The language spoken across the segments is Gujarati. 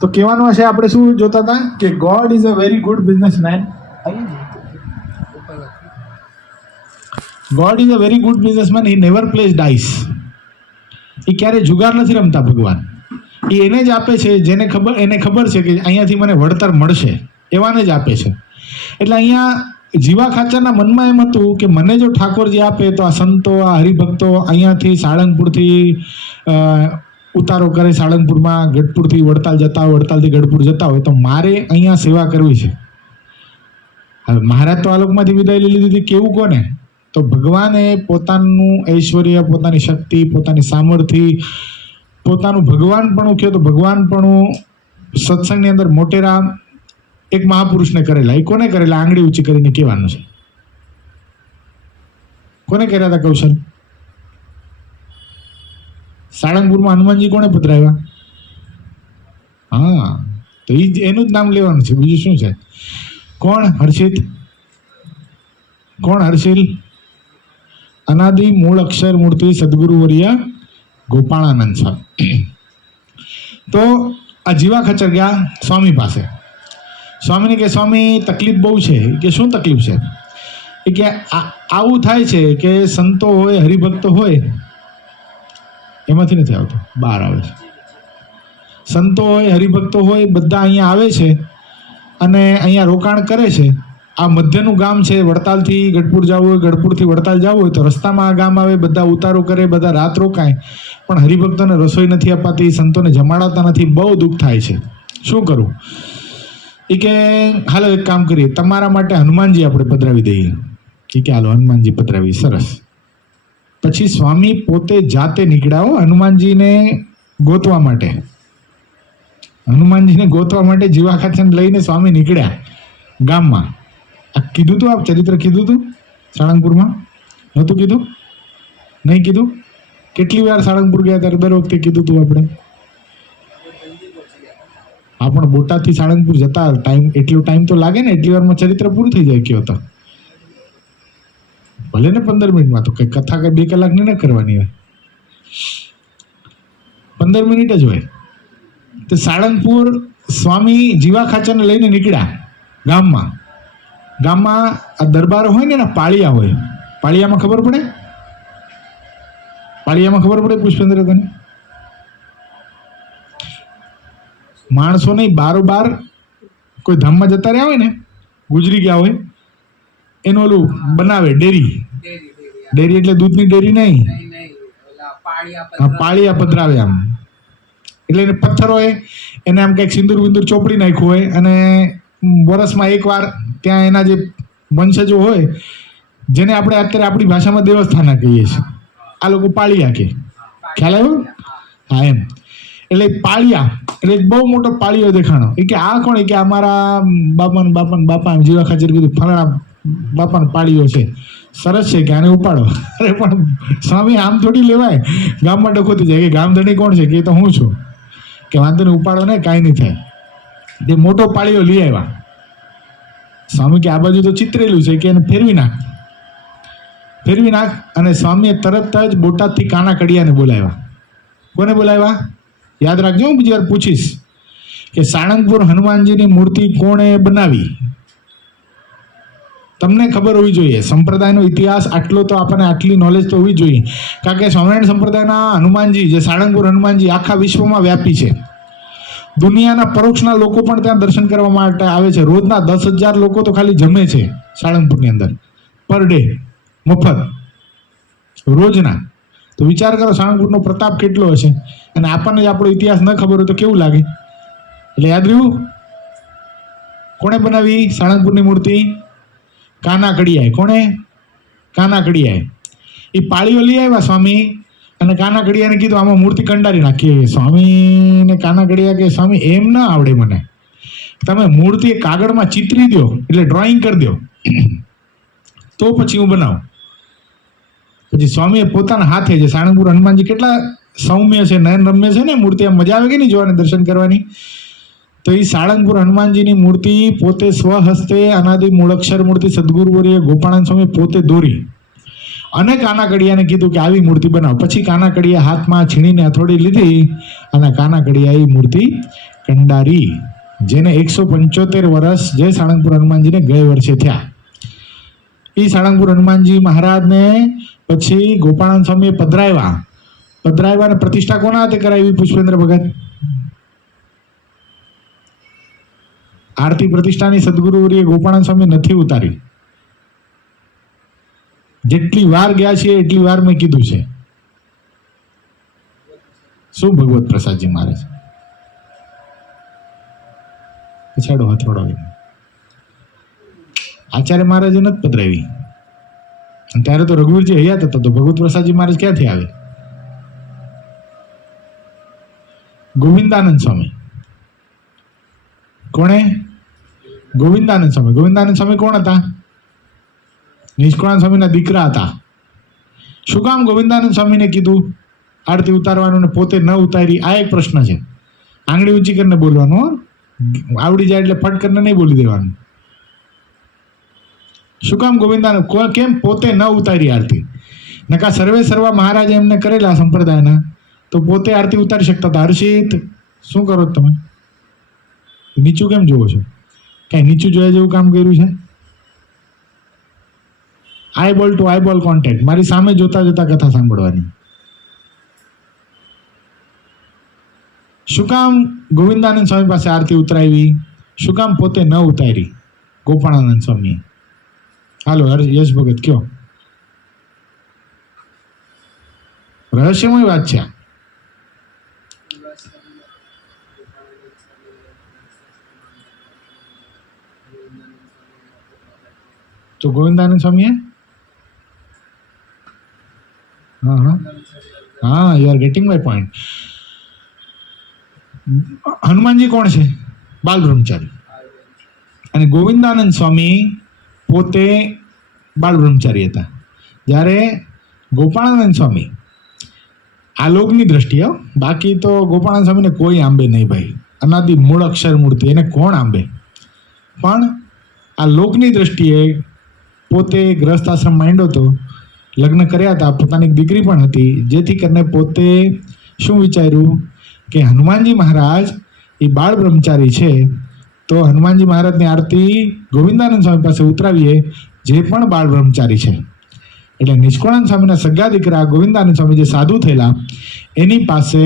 તો કહેવાનું હશે આપણે શું જોતા હતા કે God is a very good businessman. God is a very good businessman. He never plays dice. એ ક્યારે જુગાર નથી રમતા ભગવાન. એ એને જ આપે છે જેને એને ખબર છે કે અહીંયાથી મને વળતર મળશે, એવાને જ આપે છે. એટલે અહીંયા જીવા ખાચરના મનમાં એમ હતું કે મને જો ઠાકોરજી આપે તો આ સંતો, આ હરિભક્તો અહીંયાથી સાળંગપુરથી ઉતારો કરે, સાળંગપુરમાં ગઢપુરથી વડતાલ જતા હોય, વડતાલથી ગઢપુર જતા હોય, તો મારે અહીંયા સેવા કરવી છે. હવે મહારાજ તો આ લોકમાંથી વિદાય લઈ લીધી, કેવું કોને? તો ભગવાને પોતાનું ઐશ્વર્ય, પોતાની શક્તિ, પોતાની સામર્થ્ય, પોતાનું ભગવાનપણું કહ્યું તો ભગવાનપણું સત્સંગની અંદર મોટેરા એક મહાપુરુષને કરેલા. એ કોને કરેલા? આંગળી ઊંચી કરીને કહેવાનું છે. કોને કર્યા હતા કૌશલ? સાળંગપુરમાં હનુમાનજી કોને પધરાવ્યા? હા, તો એ એનું જ નામ લેવાનું છે, બીજું શું છે? કોણ? હર્ષિત. કોણ હર્ષિલ? અનાદિ મૂળ અક્ષર મૂર્તિ સદગુરુવર્ય ગોપાળાનંદ સ્વામી. તો આ જીવા ખચર ગયા સ્વામી પાસે. સ્વામીને કે સ્વામી તકલીફ બહુ છે. કે શું તકલીફ છે? એ કે આવું થાય છે કે સંતો હોય, હરિભક્તો હોય, એમાંથી નથી આવતો, બહાર આવે છે. સંતો હોય, હરિભક્તો હોય, બધા અહીંયા આવે છે અને અહીંયા રોકાણ કરે છે. આ મધ્યનું ગામ છે, વડતાલથી ગઢપુર જવું હોય, ગઢપુરથી વડતાલ જવું હોય તો રસ્તામાં આ ગામ આવે, બધા ઉતારો કરે, બધા રાત રોકાય, પણ હરિભક્તોને રસોઈ નથી અપાતી, સંતોને જમાડાતા નથી, બહુ દુઃખ થાય છે. શું કરું? એ કે હાલો એક કામ કરીએ, તમારા માટે હનુમાનજી આપણે પધરાવી દઈએ. એ કે હાલો હનુમાનજી પધરાવી. સરસ. પછી સ્વામી પોતે જાતે નીકળ્યા હનુમાનજીને ગોતવા માટે. હનુમાનજીને ગોતવા માટે જીવા ખાચરને લઈને સ્વામી નીકળ્યા ગામમાં. આ કીધું તું, આ ચરિત્ર કીધું તું સાળંગપુરમાં? નહોતું કીધું? નહીં કીધું? કેટલી વાર સાળંગપુર ગયા ત્યારે દર વખતે કીધું તું આપણે? હા, પણ બોટાદથી સાળંગપુર જતા એટલો ટાઈમ તો લાગે ને, એટલી વારમાં ચરિત્ર પૂરું થઈ જાય. કયો તો ભલે ને 15 મિનિટમાં, તો કઈ કથા કઈ 2 કલાકની ન કરવાની હોય, 15 મિનિટ જ હોય. તો સાળંગપુર સ્વામી જીવા ખાચરને લઈને નીકળ્યા ગામમાં. ગામમાં આ દરબાર હોય ને એના પાળિયા હોય. પાળિયામાં ખબર પડે? પાળિયામાં ખબર પડે પુષ્પેન્દ્ર તને? માણસો નહીં, બારોબાર કોઈ ધામમાં જતા રહ્યા હોય ને, ગુજરી ગયા હોય, એનું ઓલું બનાવે ડેરી. ડેરી એટલે દૂધની ડેરી નહીં, પાળિયા પધરાવે આમ. એટલે એને પથ્થર હોય, એને આમ કંઈક સિંદૂર વિંદૂર ચોપડી નાખ્યું હોય, અને વર્ષમાં એકવાર ત્યાં એના જે વંશજો હોય, જેને આપણે અત્યારે આપણી ભાષામાં દેવસ્થાના કહીએ છીએ, આ લોકો પાળિયા કે. ખ્યાલ આવ્યો? હા, એમ. એટલે પાળિયા એટલે બહુ મોટો પાળિયો દેખાણો. એ કે આ કોણ? કે અમારા બાપા જીવા ખાચર કીધું ફલાણા બાપાનો પાળિયો છે, સરસ છે, કે આને ઉપાડો. અરે પણ સ્વામી આમ થોડી લેવાય. ગામમાં ડખોતી જાય કે ગામધણી કોણ છે? કે તો હું છું. કે વાંધો નહીં, ઉપાડો ને, કાંઈ નહીં થાય. તે મોટો પાળિયો લઈ આવ્યા. સ્વામી કે આ બાજુ તો ચિતરેલું છે, કે એને ફેરવી નાખ. અને સ્વામીએ તરત જ બોટાદથી કાના કડિયાને બોલાવ્યા. કોને બોલાવ્યા? યાદ રાખજો, હું બીજી વાર પૂછીશ કે સાળંગપુર હનુમાનજીની મૂર્તિ કોણે બનાવી? તમને ખબર હોવી જોઈએ. સંપ્રદાયનો ઇતિહાસ આટલો તો આપણને, આટલી નોલેજ તો હોવી જોઈએ. કારણ કે સ્વામિનારાયણ સંપ્રદાયના હનુમાનજી, જે સાળંગપુર હનુમાનજી આખા વિશ્વમાં વ્યાપી છે. દુનિયાના પરોક્ષના લોકો પણ ત્યાં દર્શન કરવા માટે આવે છે. રોજના 10,000 લોકો તો ખાલી જમે છે સાળંગપુરની અંદર, પર ડે, મફત, રોજના. તો વિચાર કરો સાળંગપુરનો પ્રતાપ કેટલો હશે. અને આપણને આપણો ઇતિહાસ ન ખબર હોય તો કેવું લાગે. એટલે યાદ રહ્યું, કોણે બનાવી સાળંગપુરની મૂર્તિ? કાના કડિયાએ. કોણે? કાના કડિયાએ. એ પાળીઓ લઈ આવ્યા સ્વામી, અને કાના કડિયાને કીધું આમાં મૂર્તિ કંડારી નાખીએ. સ્વામીને કાના કડિયા કે સ્વામી એમ ના આવડે મને, તમે મૂર્તિ કાગળમાં ચિતરી દો, એટલે ડ્રોઈંગ કરી દો, તો પછી હું બનાવું. પછી સ્વામીએ પોતાના હાથે, જે સાળંગપુર હનુમાનજી કેટલા સૌમ્ય છે, નયન રમ્ય છે ને મૂર્તિ, આમ મજા આવે કે નહીં જોવાની, દર્શન કરવાની. તો એ સાળંગપુર હનુમાનજીની મૂર્તિ પોતે સ્વહસ્તે અનાદિ મૂળક્ષર મૂર્તિ સદગુરુવર્ય ગોપાળાનંદ સ્વામી પોતે દોરી અને કાના કડિયાને કીધું કે આવી મૂર્તિ બનાવો. પછી કાના કડિયા હાથમાં છીણીને હથોડી લીધી અને કાના કડિયા એ મૂર્તિ કંડારી, જેને 175 વર્ષ જે સાળંગપુર હનુમાનજીને ગયે વર્ષે થયા. એ સાળંગપુર હનુમાનજી મહારાજને પછી ગોપાળાનંદ સ્વામીએ પધરાવ્યા અને પ્રતિષ્ઠા કોના હાથે કરાવી? પુષ્પેન્દ્ર ભગત. આરતી પ્રતિષ્ઠાની સદગુરુવરીએ ગોપાળાનંદ સ્વામી નથી ઉતારી. જેટલી વાર ગયા છીએ એટલી વાર મેં કીધું છે. શું ભગવત પ્રસાદજી મહારાજ પછાડો હથોડો આચાર્ય મહારાજે નથી પધરાવી. ત્યારે તો રઘુવીરજી હયાત હતા, તો ભગવત પ્રસાદજી મહારાજ ક્યાંથી આવે? ગોવિંદાનંદ સ્વામી. કોણે? ગોવિંદાનંદ સ્વામી. ગોવિંદાનંદ સ્વામી કોણ હતા? નિષ્કુળાનંદ સ્વામીના દીકરા હતા. શું કામ ગોવિંદાનંદ સ્વામીને કીધું આરતી ઉતારવાનું ને પોતે ન ઉતારી? આ એક પ્રશ્ન છે. આંગળી ઊંચી કરીને બોલવાનું, આવડી જાય એટલે ફટ કરીને નહીં બોલી દેવાનું. શું કામ ગોવિંદાનંદ કેમ પોતે ન ઉતારી આરતી? નકા સર્વે સર્વા મહારાજે એમને કરેલા સંપ્રદાયના, તો પોતે આરતી ઉતારી શકતા હતા. હર્ષિત, શું કરો તમે? નીચું કેમ જોવો છો? કઈ નીચું જોયા જેવું કામ કર્યું છે? આઈબોલ ટુ આઈબોલ કોન્ટેક્ટ, મારી સામે જોતા જોતા કથા સાંભળવાની. શું કામ ગોવિંદાનંદ સ્વામી પાસે આરતી ઉતરાવી? શું કામ પોતે ન ઉતારી ગોપાળાનંદ સ્વામી? હાલો યશ ભગત કયો. રહસ્યમય વાત છે. તો ગોવિંદાનંદ સ્વામીએ હા you are getting my point. Hanumanji કોણ છે? બાલ બ્રહ્મચારી. અને ગોવિંદાનંદ સ્વામી પોતે બાળ બ્રહ્મચારી હતા. જ્યારે ગોપાળાનંદ સ્વામી આ લોકની દ્રષ્ટિએ, બાકી તો ગોપાળાનંદ સ્વામીને કોઈ આંબે નહીં ભાઈ. અનાદિ મૂળ અક્ષર મૂર્તિ, એને કોણ આંબે? પણ આ લોકની દ્રષ્ટિએ પોતે ગ્રસ્ત આશ્રમ માંડ્યો હતો, લગ્ન કર્યા હતા, પોતાની દીકરી પણ હતી. જેથી કરીને પોતે શું વિચાર્યું કે હનુમાનજી મહારાજ એ બાળ બ્રહ્મચારી છે, તો હનુમાનજી મહારાજની આરતી ગોવિંદાનંદ સ્વામી પાસે ઉતરાવીએ, જે પણ બાળ બ્રહ્મચારી છે. એટલે નિષ્કુળાનંદ સ્વામીના સગા દીકરા ગોવિંદાનંદ સ્વામી જે સાધુ થયેલા, એની પાસે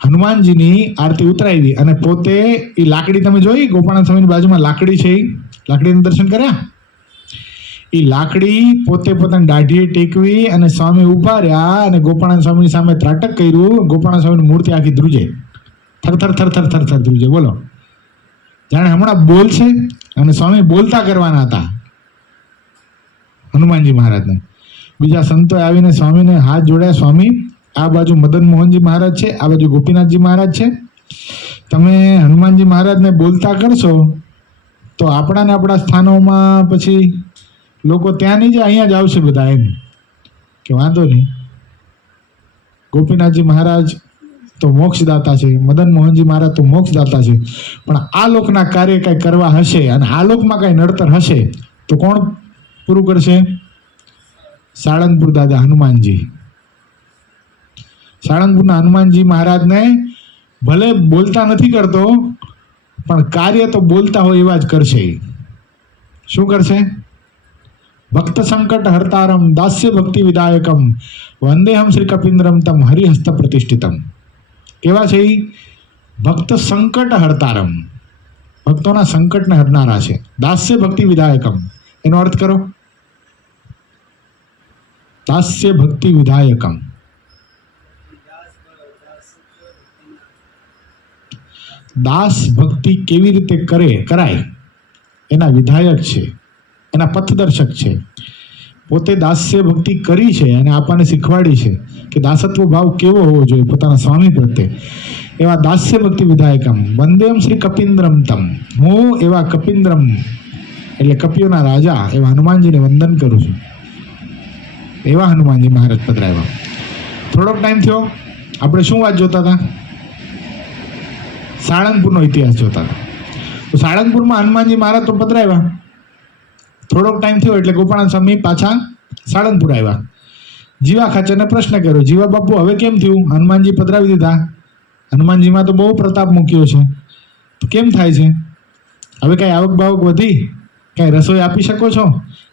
હનુમાનજીની આરતી ઉતરાવી અને પોતે એ લાકડી, તમે જોઈ ગોપાળાનંદ સ્વામીની બાજુમાં લાકડી છે, એ લાકડીનું દર્શન કર્યા? એ લાકડી પોતે પોતાની દાઢીએ ટેકવી અને સ્વામી ઉભા રહ્યા અને ગોપાળાનંદ સ્વામીની સામે ત્રાટક કર્યું. ગોપાળાનંદ સ્વામીની મૂર્તિ આખી ધ્રુજે, થરથર થરથર થરથર ધ્રુજે. બોલો, જાણે હમણાં બોલશે અને સ્વામી બોલતા કરવાના હતા હનુમાનજી મહારાજને. બીજા સંતોએ આવીને સ્વામીને હાથ જોડ્યા. સ્વામી, આ બાજુ મદન મોહનજી મહારાજ છે, આ બાજુ ગોપીનાથજી મહારાજ છે. તમે હનુમાનજી મહારાજને બોલતા કરશો તો આપણા સ્થાનોમાં પછી લોકો ત્યાં નહીં જાય, અહીંયા જ આવશે બધા. એમ કે વાંધો નહીં, ગોપીનાથજી મહારાજ તો મોક્ષદાતા છે, મદન મોહનજી મહારાજ તો મોક્ષદાતા છે, પણ આ લોકના કાર્ય કંઈ કરવા હશે અને આ લોકમાં કંઈ નડતર હશે તો કોણ પૂરું કરશે? સાળંગપુર દાદા હનુમાનજી. સાળંગપુરના હનુમાનજી મહારાજને ભલે બોલતા નથી કરતો, પણ કાર્ય તો બોલતા હોય એવા જ કરશે. શું કરશે? ભક્ત સંકટ હરતારમ દાસ્ય ભક્તિ વિદાયકમ વંદેહમ શ્રી કપિન્દ્રમ તમ હરિહસ્ત પ્રતિષ્ઠિતમ. કેવા છે? ભક્ત સંકટ હરતારમ, ભક્તોના સંકટને હરનારા છે. દાસ્ય ભક્તિ વિધાયકમ, એનો અર્થ કરો. દાસ્ય ભક્તિ વિધાયકમ, દાસ ભક્તિ કેવી રીતે કરાય એના વિધાયક છે, એના પથદર્શક છે. પોતે દાસ્ય ભક્તિ કરી છે અને આપણને શીખવાડી છે કે દાસત્વ ભાવ કેવો હોવો જોઈએ પોતાના સ્વામી પ્રત્યે. એવા દાસ્ય ભક્તિ વિધાયકમ વંદેમ શ્રી કપિન્દ્રમ તમ, હું એવા કપિન્દ્રમ એટલે કપિયોના રાજા એવા હનુમાનજીને વંદન કરું છું. એવા હનુમાનજી મહારાજ પધરાવ્યા. થોડોક ટાઈમ થયો, આપણે શું વાત જોતા હતા? સાળંગપુરનો ઇતિહાસ જોતા હતા. તો સાળંગપુરમાં હનુમાનજી મહારાજ તો પધરાવ્યા. થોડોક ટાઈમ થયો એટલે ગોપાળાનંદ સ્વામી પાછા સાળંગપુર આવ્યા. જીવા ખાચરને પ્રશ્ન કર્યો, જીવા બાપુ હવે કેમ થયું? હનુમાનજી પધરાવી દીધા, હનુમાનજીમાં તો બહુ પ્રતાપ મૂક્યો છે, તો કેમ થાય છે? હવે કાંઈ આવક બાવક વધી, કાંઈ રસોઈ આપી શકો છો,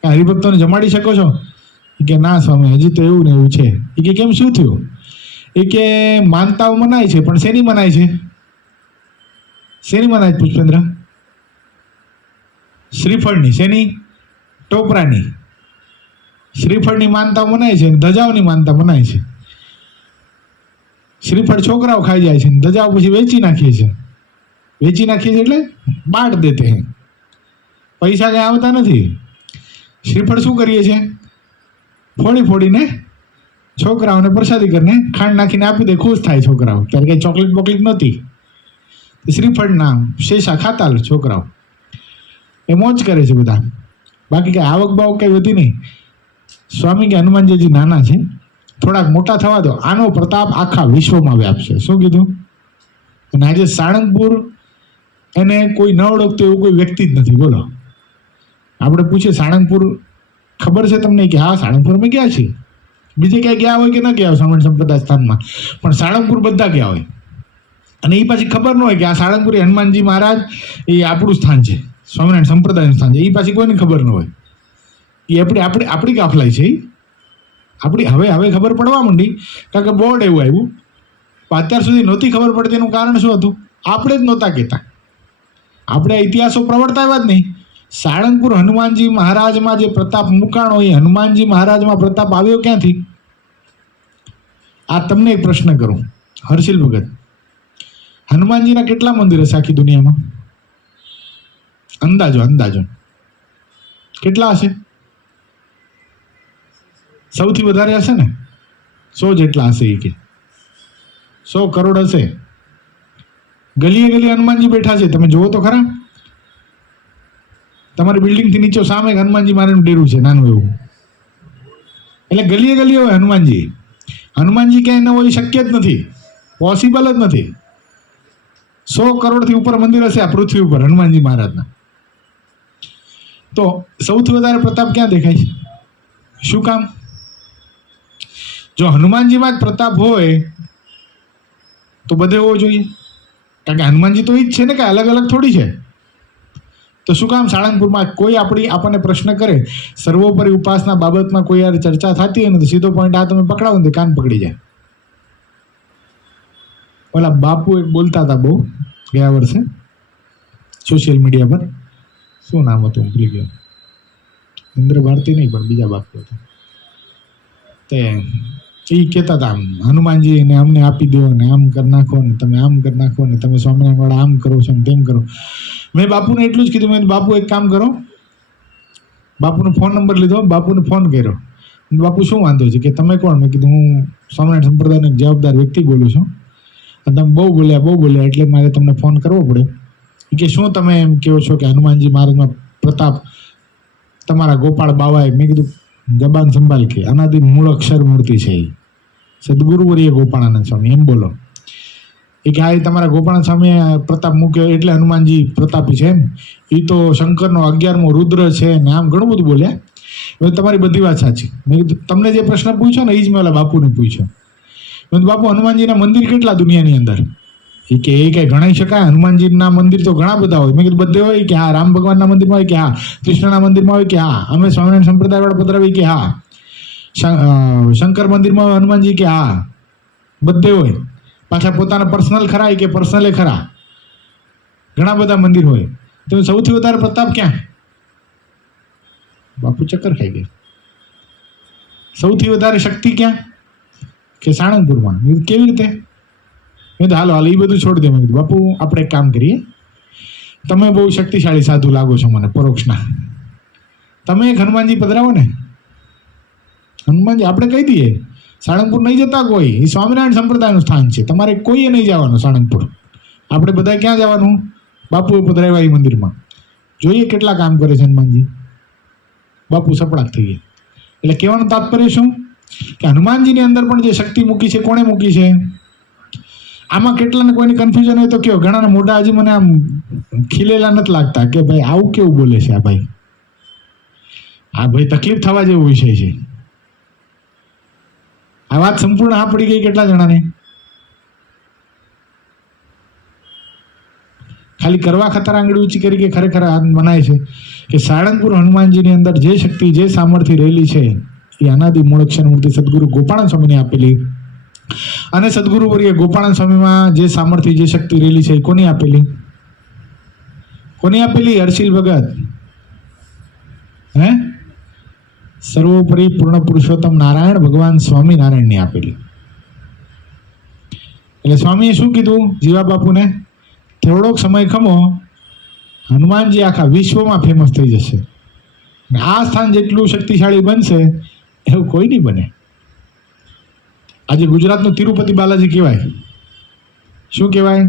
કાંઈ હરિભક્તોને જમાડી શકો છો? કે ના સ્વામી, હજી તો એવું ને એવું છે. એ કે કેમ, શું થયું? એ કે માનતાઓ મનાય છે, પણ શેની મનાય છે? શેની મનાય છે પુષ્પેન્દ્ર? શ્રીફળની. શેની? ટોપરાની. શ્રીફળની માનતાઓ મનાય છે, ધજાઓની માનતા મનાય છે. શ્રીફળ છોકરાઓ ખાઈ જાય છે, ધજાઓ પછી વેચી નાખીએ છીએ. વેચી નાખીએ છીએ એટલે બાંટ દેતે હે, પૈસા કઈ આવતા નથી. શ્રીફળ શું કરીએ છીએ? ફોડી ફોડીને છોકરાઓને પ્રસાદી કરીને ખાંડ નાખીને આપી દે, ખુશ થાય છોકરાઓ. ત્યારે કઈ ચોકલેટ બોકલેટ નહોતી, શ્રીફળના શેષા ખાતા છોકરાઓ, એ મોજ કરે છે બધા. બાકી કઈ આવક બાવક કઈ વધી નહીં. સ્વામી કે હનુમાનજી નાના છે, થોડાક મોટા થવા દો, આનો પ્રતાપ આખા વિશ્વમાં વ્યાપશે. શું કીધું? અને આજે સાળંગપુર એને કોઈ ન ઓળખતો એવું કોઈ વ્યક્તિ જ નથી. બોલો, આપણે પૂછીએ સાળંગપુર ખબર છે તમને? કે હા, સાળંગપુર અમે ગયા છીએ. બીજે ક્યાંય ગયા હોય કે ન ગયા હોય સ્વામિનારાયણ સંપ્રદાય સ્થાનમાં, પણ સાળંગપુર બધા ગયા હોય. અને એ પાછી ખબર ન હોય કે આ સાળંગપુરી હનુમાનજી મહારાજ એ આપણું સ્થાન છે, સ્વામિનારાયણ સંપ્રદાયનું સ્થાન છે. એ પાછી કોઈને ખબર ન હોય. એ આપણી ગાફલાઈ છે. આપણી હવે ખબર પડવા માંડી, કારણ કે બોર્ડ એવું આવ્યું. અત્યાર સુધી નહોતી ખબર પડતી. એનું કારણ શું હતું? આપણે જ નહોતા કહેતા. આપણે ઇતિહાસો પ્રવર્તાવ્યા જ નહીં. સાળંગપુર હનુમાનજી મહારાજમાં જે પ્રતાપ મુકાણો, એ હનુમાનજી મહારાજમાં પ્રતાપ આવ્યો ક્યાંથી? આ તમને એક પ્રશ્ન કરું, હર્ષિલ ભગત, હનુમાનજીના કેટલા મંદિર હશે આખી દુનિયામાં? અંદાજો કેટલા હશે? સૌથી વધારે હશે ને? 100 જેટલા હશે. એ કે 100 કરોડ હશે. ગલીએ ગલીએ હનુમાનજી બેઠા છે. તમે જુઓ તો ખરા. તમારી બિલ્ડિંગ થી નીચે સામે હનુમાનજી મારેનું ડેરું છે, નાનું એવું. એટલે ગલીએ ગલીએ હોય હનુમાનજી. હનુમાનજી ક્યાંય ન હોય શક્ય જ નથી, પોસિબલ જ નથી. 100 કરોડથી ઉપર મંદિર હશે આ પૃથ્વી ઉપર હનુમાનજી મહારાજના. તો સૌથી વધારે પ્રતાપ ક્યાં દેખાય છે? શું કામ? જો હનુમાનજીમાં જ પ્રતાપ હોય તો બધે હોવો જોઈએ, કારણ કે હનુમાનજી તો એ જ છે ને, કે અલગ અલગ થોડી છે. તો શું કામ સાળંગપુરમાં કોઈ આપણને પ્રશ્ન કરે, સર્વોપરી ઉપાસના બાબતમાં કોઈ યાર ચર્ચા થતી હોય ને, તો સીધો પોઈન્ટ આ તમે પકડાવો ને કાન પકડી જાય. ઓલા બાપુ એક બોલતા હતા બહુ ગયા વર્ષે સોશિયલ મીડિયા પર, શું નામ હતું ભૂલી ગયો, ઇન્દ્ર ભારતી નહીં પણ બીજા બાપુ હતા. તે એ કહેતા હતા, હનુમાનજી ને અમને આપી દો ને આમ કરી નાખો ને તમે આમ કરી નાખો ને તમે સ્વામિનારાયણ વાળા આમ કરો છો ને તેમ કરો. મેં બાપુને એટલું જ કીધું, મેં બાપુ એક કામ કરો. બાપુનો ફોન નંબર લીધો, બાપુને ફોન કર્યો. બાપુ શું વાંધો છે? કે તમે કોણ? મેં કીધું હું સ્વામિનારાયણ સંપ્રદાયનો એક જવાબદાર વ્યક્તિ બોલું છું, અને તમે બહુ બોલ્યા એટલે મારે તમને ફોન કરવો પડે. કે શું તમે એમ કહો છો કે હનુમાનજી મહારાજમાં પ્રતાપ તમારા ગોપાળ બાવાએ? મેં કીધું જબાન સંભાળ, કે અનાદિ મૂળ અક્ષર મૂર્તિ છે એ સદગુરુવર્ય ગોપાળાનંદ સ્વામી, એમ બોલો. એ કે આ તમારા ગોપાળાનંદ સ્વામીએ પ્રતાપ મૂક્યો એટલે હનુમાનજી પ્રતાપી છે એમ? એ તો શંકરનો 11મો રુદ્ર છે ને આમ ઘણું બધું બોલ્યા. મેં તમારી બધી વાત સાચી. મેં કીધું તમને જે પ્રશ્ન પૂછ્યો ને એ જ મેં ઓલા બાપુને પૂછ્યો. મેં બાપુ હનુમાનજીના મંદિર કેટલા દુનિયાની અંદર? એ કે એ કઈ ગણાઈ શકાય? હનુમાનજીના મંદિર તો ઘણા બધા હોય. મેં કીધું બધે હોય? કે હા. રામ ભગવાનના મંદિરમાં હોય? કે હા. કૃષ્ણના મંદિરમાં હોય? કે હા. અમે સ્વામિનારાયણ સંપ્રદાય વાળા પધરાવી? કે હા. શંકર મંદિરમાં હોય હનુમાનજી? કે હા. બધે હોય. પાછા પોતાના પર્સનલ ખરા? કે પર્સનલે ખરા? ઘણા બધા મંદિર હોય. તો સૌથી વધારે પ્રતાપ ક્યાં? બાપુ ચક્કર ખાઈ ગયા. સૌથી વધારે શક્તિ ક્યાં? કે સાળંગપુરમાં. કેવી રીતે? મેં તો હાલો એ બધું છોડી દે. મેં કીધું બાપુ આપણે એક કામ કરીએ, તમે બહુ શક્તિશાળી સાધુ લાગો છો મને પરોક્ષના. તમે એક હનુમાનજી પધરાવો ને. હનુમાનજી આપણે કહી દઈએ સાળંગપુર નહીં જતા કોઈ, એ સ્વામિનારાયણ સંપ્રદાયનું સ્થાન છે, તમારે કોઈએ નહીં જવાનું સાળંગપુર. આપણે બધા ક્યાં જવાનું? બાપુએ પધરાવ્યા એ મંદિરમાં. જોઈએ કેટલા કામ કરે છે હનુમાનજી. બાપુ સપડાક થઈ ગયા. એટલે કહેવાનું તાત્પર્ય શું? કે હનુમાનજીની અંદર પણ જે શક્તિ મૂકી છે, કોણે મૂકી છે? આમાં કેટલાને કોઈની કન્ફ્યુઝન હોય તો કયો. ઘણાના મોઢા હજી મને આમ ખીલેલા નથી લાગતા કે ભાઈ આવું કેવું બોલે છે આ ભાઈ. આ ભાઈ તકલીફ થવા જેવો વિષય છે. આ વાત સંપૂર્ણ હા પડી ગઈ કેટલા જણાને? ખાલી કરવા ખાતર આંગળી ઊંચી કરી કે ખરેખર આ મનાય છે કે સાળંગપુર હનુમાનજીની અંદર જે શક્તિ જે સામર્થ્ય રહેલી છે એ અનાદિ મૂળ અક્ષર મૂર્તિ સદગુરુ ગોપાળન સ્વામીને આપેલી, અને સદગુરુ વર્ય ગોપાળન સ્વામીમાં જે સામર્થ્ય જે શક્તિ રહેલી છે એ કોની આપેલી? કોની આપેલી? હર્ષિલ ભગત. હે? સર્વોપરી પૂર્ણ પુરુષોત્તમ નારાયણ ભગવાન સ્વામિનારાયણની આપેલી. એટલે સ્વામીએ શું કીધું જીવા બાપુને? થોડોક સમય ખમો, હનુમાનજી આખા વિશ્વમાં ફેમસ થઈ જશે. આ સ્થાન જેટલું શક્તિશાળી બનશે એવું કોઈ નહીં બને. આજે ગુજરાતનું તિરુપતિ બાલાજી કહેવાય. શું કહેવાય?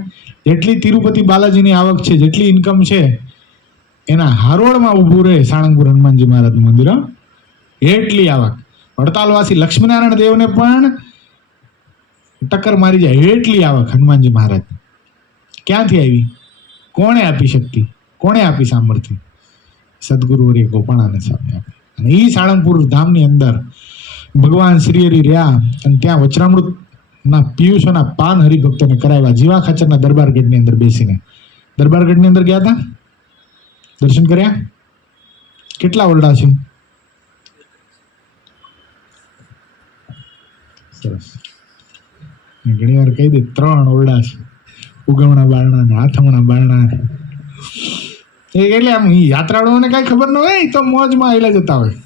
જેટલી તિરુપતિ બાલાજીની આવક છે, જેટલી ઇન્કમ છે, એના હારોળમાં ઊભું રહે સાળંગપુર હનુમાનજી મહારાજનું મંદિર. એટલી આવક. વડતાલવાસી લક્ષ્મીનારાયણ દેવને પણ ટક્કર મારી જાય એટલી આવક હનુમાનજી મહારાજ. ક્યાંથી આવી? કોણે આપી શક્તિ? કોણે આપી સામર્થ્ય? સદગુરુ ગોપાળાને સ્વામી આપી. અને એ સાળંગપુર ધામની અંદર ભગવાન શ્રી હરિ રહ્યા અને ત્યાં વચરામૃતના પિયુષોના પાન હરિભક્તોને કરાવ્યા. જીવા ખાચરના દરબારગઢની અંદર બેસીને. દરબારગઢની અંદર ગયા હતા, દર્શન કર્યા. કેટલા ઓરડા છે? સરસ. ઘણી વાર કહી દે 3 ઓરડા છે, ઉગમણા બારણા ને હાથમણા બારણા. એટલે આમ યાત્રાળુઓને કઈ ખબર ન હોય, તો મોજમાં આવેલા જતા હોય.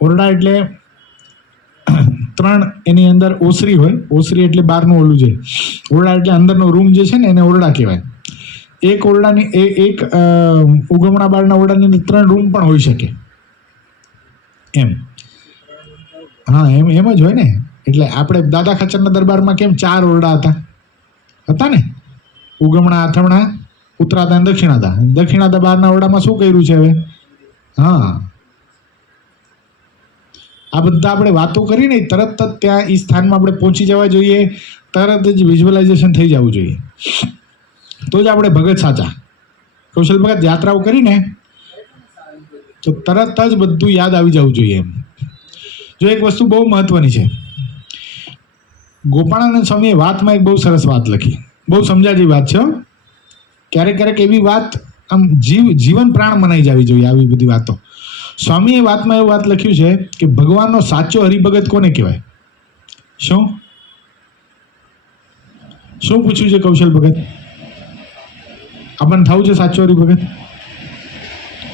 ઓરડા એટલે 3 એની અંદર ઓસરી હોય. ઓસરી એટલે બહારનું ઓલું છે. ઓરડા એટલે અંદરનો રૂમ જે છે ને એને ઓરડા કહેવાય. એક ઓરડાની એક ઉગમણા બારના ઓરડાની અંદર 3 રૂમ પણ હોઈ શકે એમ. હા, એમ જ હોય ને. એટલે આપણે દાદા ખાચરના દરબારમાં કેમ 4 ઓરડા હતા ને? ઉગમણા, આથમણા, ઉત્તરાદા અને દક્ષિણાદા. દક્ષિણાદા બહારના ઓરડામાં શું કર્યું છે હવે? હા, આ બધા આપણે વાતો કરીને તરત જ ત્યાં એ સ્થાનમાં આપણે પહોંચી જવા જોઈએ. તરત જ વિઝ્યુઅલાઇઝેશન થઈ જવું જોઈએ. તો જ આપણે ભગત સાચા. કૌશલ ભગત યાત્રાઓ કરીને તો તરત જ બધું યાદ આવી જવું જોઈએ. એમ જો એક વસ્તુ બહુ મહત્વની છે, ગોપાળાનંદ સ્વામીએ વાતમાં એક બહુ સરસ વાત લખી. બહુ સમજા જેવી વાત છે. ક્યારેક ક્યારેક એવી વાત આમ જીવન પ્રાણ મનાઈ જવી જોઈએ. આવી બધી વાતો સ્વામીએ વાતમાં એવું વાત લખ્યું છે કે ભગવાનનો સાચો હરિભગત કોને કહેવાય? શું પૂછ્યું છે કૌશલ ભગત? આપણને થવું છે સાચો હરિભગત?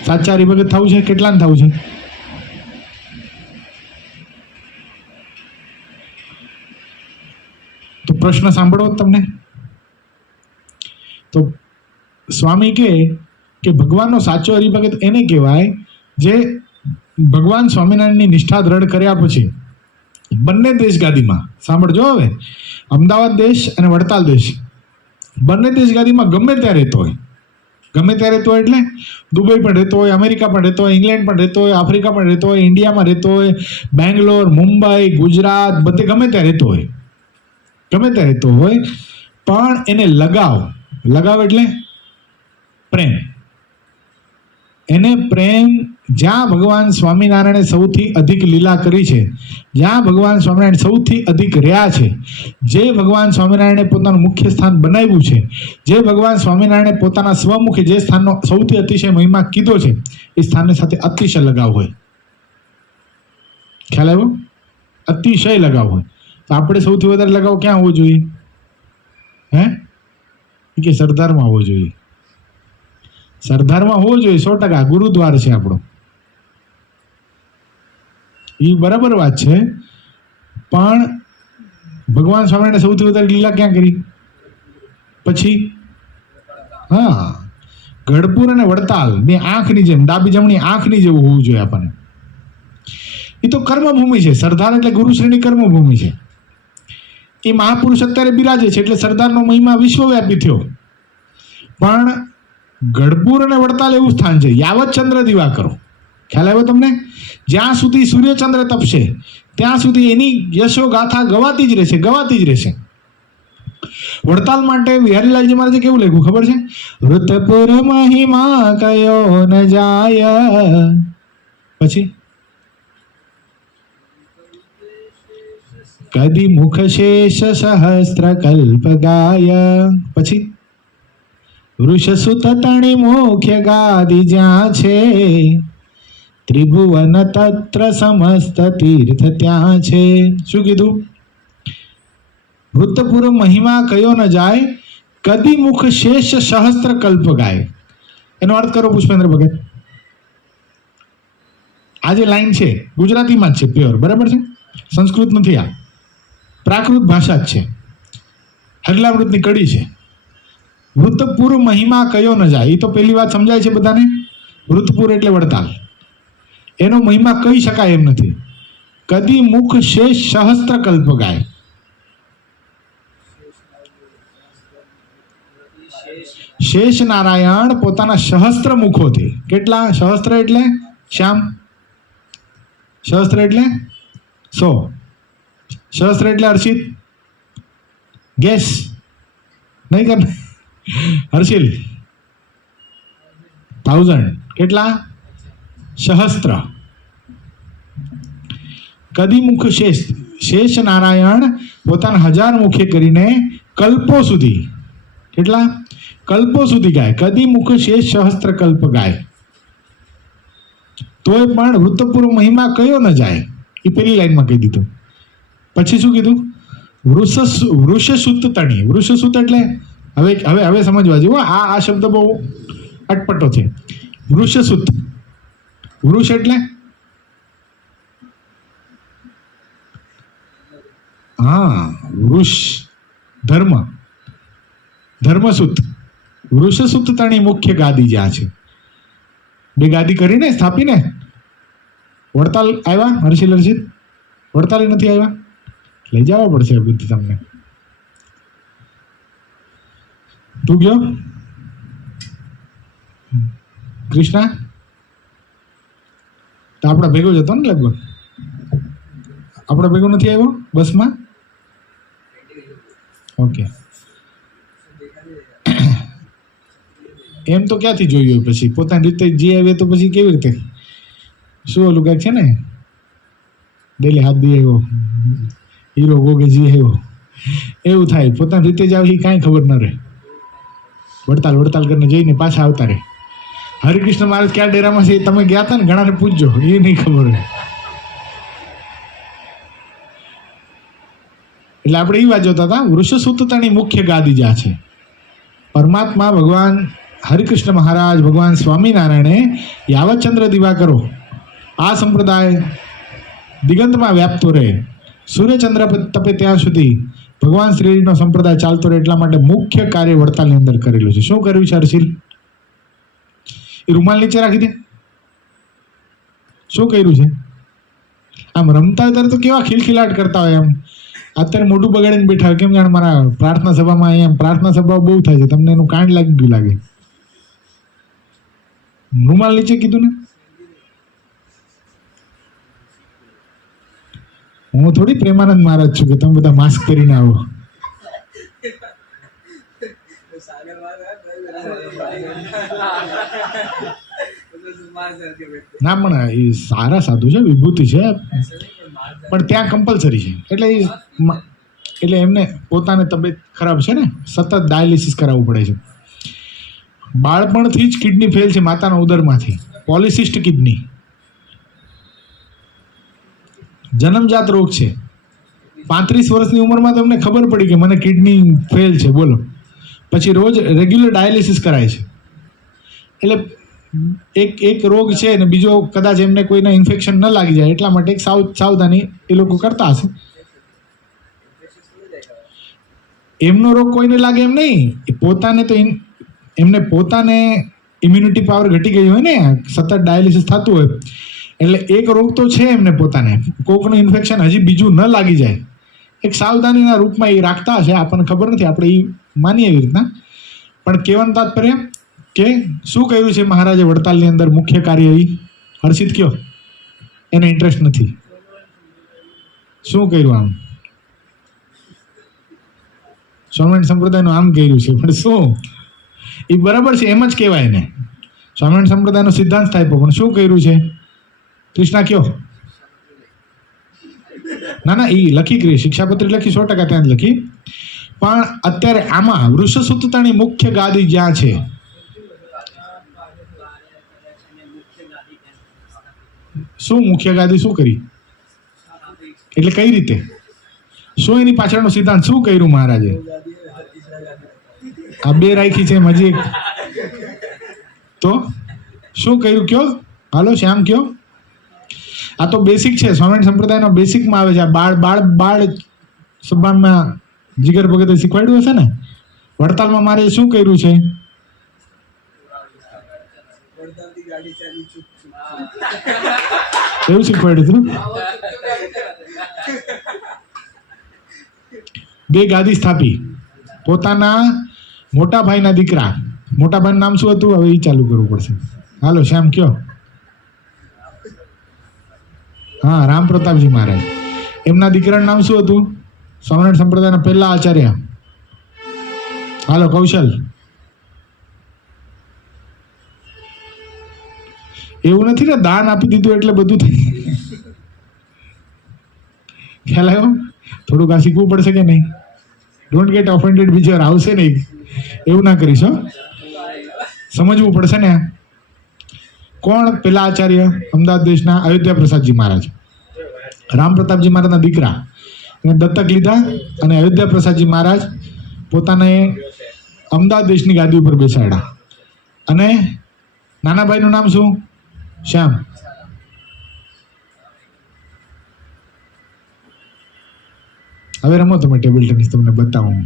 સાચા હરિભગત થવું છે? કેટલાને થવું છે? તો પ્રશ્ન સાંભળો તમને. તો સ્વામી કે ભગવાનનો સાચો હરિભગત એને કહેવાય જે ભગવાન સ્વામિનારાયણની નિષ્ઠા દ્રઢ કર્યા પછી બંને દેશ ગાદીમાં, સાંભળજો હવે, અમદાવાદ દેશ અને વડતાલ દેશ, બંને દેશ ગાદીમાં ગમે ત્યાં રહેતો હોય. ગમે ત્યાં રહેતો હોય એટલે દુબઈ પણ રહેતો હોય, અમેરિકા પણ રહેતો હોય, ઇંગ્લેન્ડ પણ રહેતો હોય, આફ્રિકા પણ રહેતો હોય, ઇન્ડિયામાં રહેતો હોય, બેંગ્લોર, મુંબઈ, ગુજરાત, બધે ગમે ત્યાં રહેતો હોય. ગમે ત્યાં રહેતો હોય પણ એને લગાવ એટલે પ્રેમ. એને પ્રેમ જ્યાં ભગવાન સ્વામિનારાયણે સૌથી અધિક લીલા કરી છે, જ્યાં ભગવાન સ્વામિનારાયણ સૌથી અધિક રહ્યા છે, જે ભગવાન સ્વામિનારાયણે પોતાનું મુખ્ય સ્થાન બનાવ્યું છે, જે ભગવાન સ્વામિનારાયણે પોતાના સ્વમુખે જે સ્થાનનો સૌથી અતિશય મહિમા કીધો છે, એ સ્થાનની સાથે અતિશય લગાવ હોય. ખ્યાલ આવ્યો? અતિશય લગાવ હોય. તો આપણે સૌથી વધારે લગાવ ક્યાં હોવો જોઈએ? કે સરદારમાં હોવો જોઈએ. સરદારમાં હોવો જોઈએ 100%. ગુરુદ્વાર છે આપણો, એ બરાબર વાત છે. પણ ભગવાન સ્વામિનારાયણે સૌથી વધારે લીલા ક્યાં કરી? પછી હા, ગઢપુર અને વડતાલ બે આંખની જેમ, ડાબી જમણી આંખની જેવું હોવું જોઈએ આપણને. એ તો કર્મભૂમિ છે. સરદાર એટલે ગુરુશ્રીની કર્મભૂમિ છે. એ મહાપુરુષ અત્યારે બિરાજે છે એટલે સરદારનો મહિમા વિશ્વવ્યાપી થયો. પણ ગઢપુર અને વડતાલ એવું સ્થાન છે, યાવત ચંદ્ર દીવા કરો. ખ્યાલ આવ્યો તમને? જ્યાં સુધી સૂર્યચંદ્ર તપશે ત્યાં સુધી એની યશો ગાથા ગવાતી જ રહેશે. વડતાલ માટે વિહારીલાલજી મહારાજે કેવું લખ્યું ખબર છે? વૃતપુર મહિમા કયો ન જાય. પછી કદી મુખ શેષ સહસ્ત્ર કલ્પ ગાય. પછી વૃષસુત તણી મુખ્ય ગાદી જ્યાં છે, ત્રિભુવન તત્ર સમસ્ત તીર્થ ત્યાં છે. શું કીધું? વૃત્તપુર મહિમા કયો ન જાય, કદી મુખ શેષ સહસ્ત્ર કલ્પ ગાય. એનો અર્થ કરો પુષ્પેન્દ્ર ભગત. આ જે લાઈન છે ગુજરાતીમાં જ છે, પ્યોર, બરાબર છે, સંસ્કૃત નથી, આ પ્રાકૃત ભાષા જ છે, હરલામૃતની કડી છે. વૃત્તપુર મહિમા કયો ન જાય, એ તો પહેલી વાત સમજાય છે બધાને. વૃત્તપુર એટલે વડતાલ, એનો મહિમા કહી શકાય એમ નથી. કદી મુખ શેષ સહસ્ત્ર કલ્પ ગાય. શેષ નારાયણ પોતાના સહસ્ત્ર મુખોથી, કેટલા સહસ્ત્ર એટલે શ્યામ? સહસ્ત્ર એટલે 100, સહસ્ત્ર એટલે હર્ષિત, ગેસ નહીં કર હર્ષિલ, 1000 કેટલા? સહસ્ત્ર. કદી મુખ શેષ, શેષ નારાયણ પોતાના 1000 મુખે કરીને કલ્પો સુધી, કેટલા કલ્પો સુધી ગાય. કદી મુખ શેષ સહસ્ત્ર કલ્પ ગાય. તોય પણ વૃત્તપુર મહિમા કયો ન જાય, એ પેલી લાઈનમાં કહી દીધું. પછી શું કીધું? વૃષસુત તણી. વૃષસુત એટલે હવે હવે હવે સમજવા જેવું. આ શબ્દ બહુ અટપટો છે. વૃષસુત, વૃષ એટલે હા વૃષ, ધર્મ, ધર્મસુત. વૃષસુત તણી મુખ્ય ગાદી જ્યાં છે. 2 ગાદી કરીને સ્થાપીને વડતાલ આવ્યા. હર્ષિત વડતાલ નથી આવ્યા, લઈ જવા પડશે બુદ્ધિ તમને. તું ગયો કૃષ્ણા? તો આપણા ભેગો જ હતો ને લગભગ? આપણા ભેગો નથી આવ્યો બસમાં? ઓકે. એમ તો ક્યાંથી જોયું? પછી પોતાની રીતે જે આવે તો પછી કેવી રીતે? શું ઓલું કાંઈક છે ને, ડેલી હાથ દે આવ્યો, હીરો ગોગે જી આવ્યો, એવું થાય. પોતાની રીતે જ આવી કાંઈ ખબર ન રહે. વડતાલ વડતાલ કરીને જઈને પાછા આવતા રહે. હરિકૃષ્ણ મહારાજ ક્યાં ડેરામાં છે તમે ગયા હતા ને, ઘણાને પૂછજો, એ નહીં ખબર હોય. એટલે આપણે એ વાત જોતા હતા. વૃષસુતતાની મુખ્ય ગાદી જ્યાં છે, પરમાત્મા ભગવાન હરિકૃષ્ણ મહારાજ, ભગવાન સ્વામિનારાયણે યાવતચંદ્ર દિવાકરો આ સંપ્રદાય દિગંતમાં વ્યાપતો રહે, સૂર્યચંદ્ર તપે ત્યાં સુધી ભગવાન શ્રીનો સંપ્રદાય ચાલતો રહે, એટલા માટે મુખ્ય કાર્ય વડતાલની અંદર કરેલું છે. શું કર્યું છે હર્ષિલ? એ રૂમાલ નીચે રાખી દે. શું કર્યું છે? આમ રમતા હોય ત્યારે તો કેવા ખિલખિલાટ કરતા હોય, એમ અત્યારે મોઢું બગાડીને બેઠા હોય. કેમ? કારણ મારા પ્રાર્થના સભામાં અહીંયા પ્રાર્થના સભા બહુ થાય છે, તમને એનું કાંડ લાગી ગયું લાગે. રૂમાલ નીચે કીધું ને. હું થોડી પ્રેમાનંદ મહારાજ છું કે તમે બધા માસ્ક કરીને આવો. ના પણ એ સારા સાધુ છે, વિભૂતિ છે, પણ ત્યાં કમ્પલસરી છે. એટલે એમને પોતાને તબિયત ખરાબ છે ને, સતત ડાયાલિસિસ કરાવવું પડે છે. બાળપણથી જ કિડની ફેલ છે માતાના ઉદરમાંથી, પોલિસિસ્ટ કિડની, જન્મજાત રોગ છે. 35 વર્ષની ઉંમરમાં તો એમને ખબર પડી કે મને કિડની ફેલ છે, બોલો. પછી રોજ રેગ્યુલર ડાયાલિસિસ કરાય છે. એટલે એક રોગ છે ને બીજો કદાચ એમને કોઈને ઇન્ફેક્શન ન લાગી જાય એટલા માટે એક સાવધાની એ લોકો કરતા હશે. એમનો રોગ કોઈને લાગે એમ નહીં, પોતાને તો એમને પોતાને ઇમ્યુનિટી પાવર ઘટી ગઈ હોય ને, સતત ડાયાલિસિસ થતું હોય, એટલે એક રોગ તો છે એમને પોતાને, કોકનું ઇન્ફેક્શન હજી બીજું ન લાગી જાય, એક સાવધાનીના રૂપમાં એ રાખતા હશે. આપણને ખબર નથી, આપણે એ માનીએ એવી રીતના. પણ કહેવાનું તાત્પર્ય કે શું કર્યું છે મહારાજે વડતાલની અંદર મુખ્ય કાર્ય? એ હર્ષિત કયો, એને ઇન્ટરેસ્ટ નથી. શું કર્યું? આમ સ્વામિનારાયણ સંપ્રદાયનું આમ કર્યું છે, પણ શું એ બરાબર છે એમ જ કહેવાય ને. સ્વામિનારાયણ સંપ્રદાયનો સિદ્ધાંત થાય, પણ શું કર્યું છે? કૃષ્ણા કયો? ના ના, એ લખી કરી, શિક્ષાપત્રી લખી, 100% ત્યાં જ લખી. પણ અત્યારે આમાં વૃષસુત્તતાની મુખ્ય ગાદી જ્યાં છે, શું મુખ્ય ગાદી શું કરી, એટલે કઈ રીતે, શું એની પાછળનો સિદ્ધાંત શું કર્યું મહારાજે? આ બે રાખી છે હજી એક, તો શું કર્યું કયો? હાલો શ્યામ કયો. આ તો બેસિક છે, સ્વામિનારાયણ સંપ્રદાયનો બેસિકમાં આવે છે. આ બાળ સભામાં જીગર ભગતે શીખવાડ્યું હશે ને. વડતાલમાં મારે શું કર્યું છે? એવું શીખવાડ્યું હતું. બે ગાદી સ્થાપી, પોતાના મોટા ભાઈના દીકરા, મોટા ભાઈનું નામ શું હતું? હવે એ ચાલુ કરવું પડશે. હાલો શ્યામ કયો. હા, રામ પ્રતાપજી મહારાજ. એમના દીકરાનું નામ શું હતું? સ્વામિનારાયણ સંપ્રદાયના પહેલા આચાર્ય. હાલો કૌશલ. એવું નથી ને દાન આપી દીધું એટલે બધું થઈ. ખ્યાલ આવ્યો? થોડુંક આ શીખવું પડશે કે નહીં? ડોન્ટ ગેટ ઓફેન્ડેડ, બીજી વાર આવશે નહીં એવું ના કરીશ. સમજવું પડશે ને. કોણ પેલા આચાર્ય? અમદાવાદ દેશના અયોધ્યા પ્રસાદજી મહારાજ, રામ પ્રતાપજી મહારાજના દીકરા. એને દત્તક લીધા અને અયોધ્યા પ્રસાદજી મહારાજ પોતાને અમદાવાદ દેશની ગાદી ઉપર બેસાડ્યા. અને નાના ભાઈનું નામ શું? શ્યામ. હવે રમો તમે ટેબલ ટેનિસ, તમને બતાવું.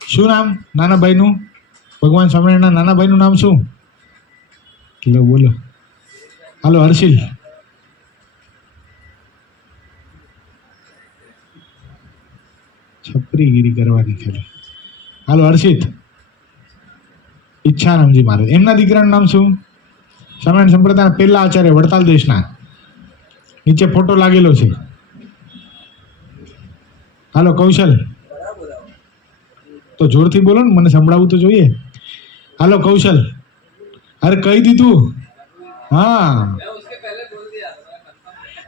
શું નામ નાના ભાઈનું? ભગવાન સ્વામિનારાયણના નાના ભાઈનું નામ શું? લો બોલો. હાલો હર્ષિલ. છપરીગીરી કરવાની ખાલી. હાલો હર્ષિત. ઈચ્છારામજી મહારાજ. એમના દીકરાનું નામ શું? સ્વામિનારાયણ સંપ્રદાયના પહેલા આચાર્ય, વડતાલ દેશના. નીચે ફોટો લાગેલો છે. હાલો કૌશલ. તો જોરથી બોલો ને, મને સંભળાવવું તો જોઈએ. હાલો કૌશલ. અરે કહી દીધું. હા,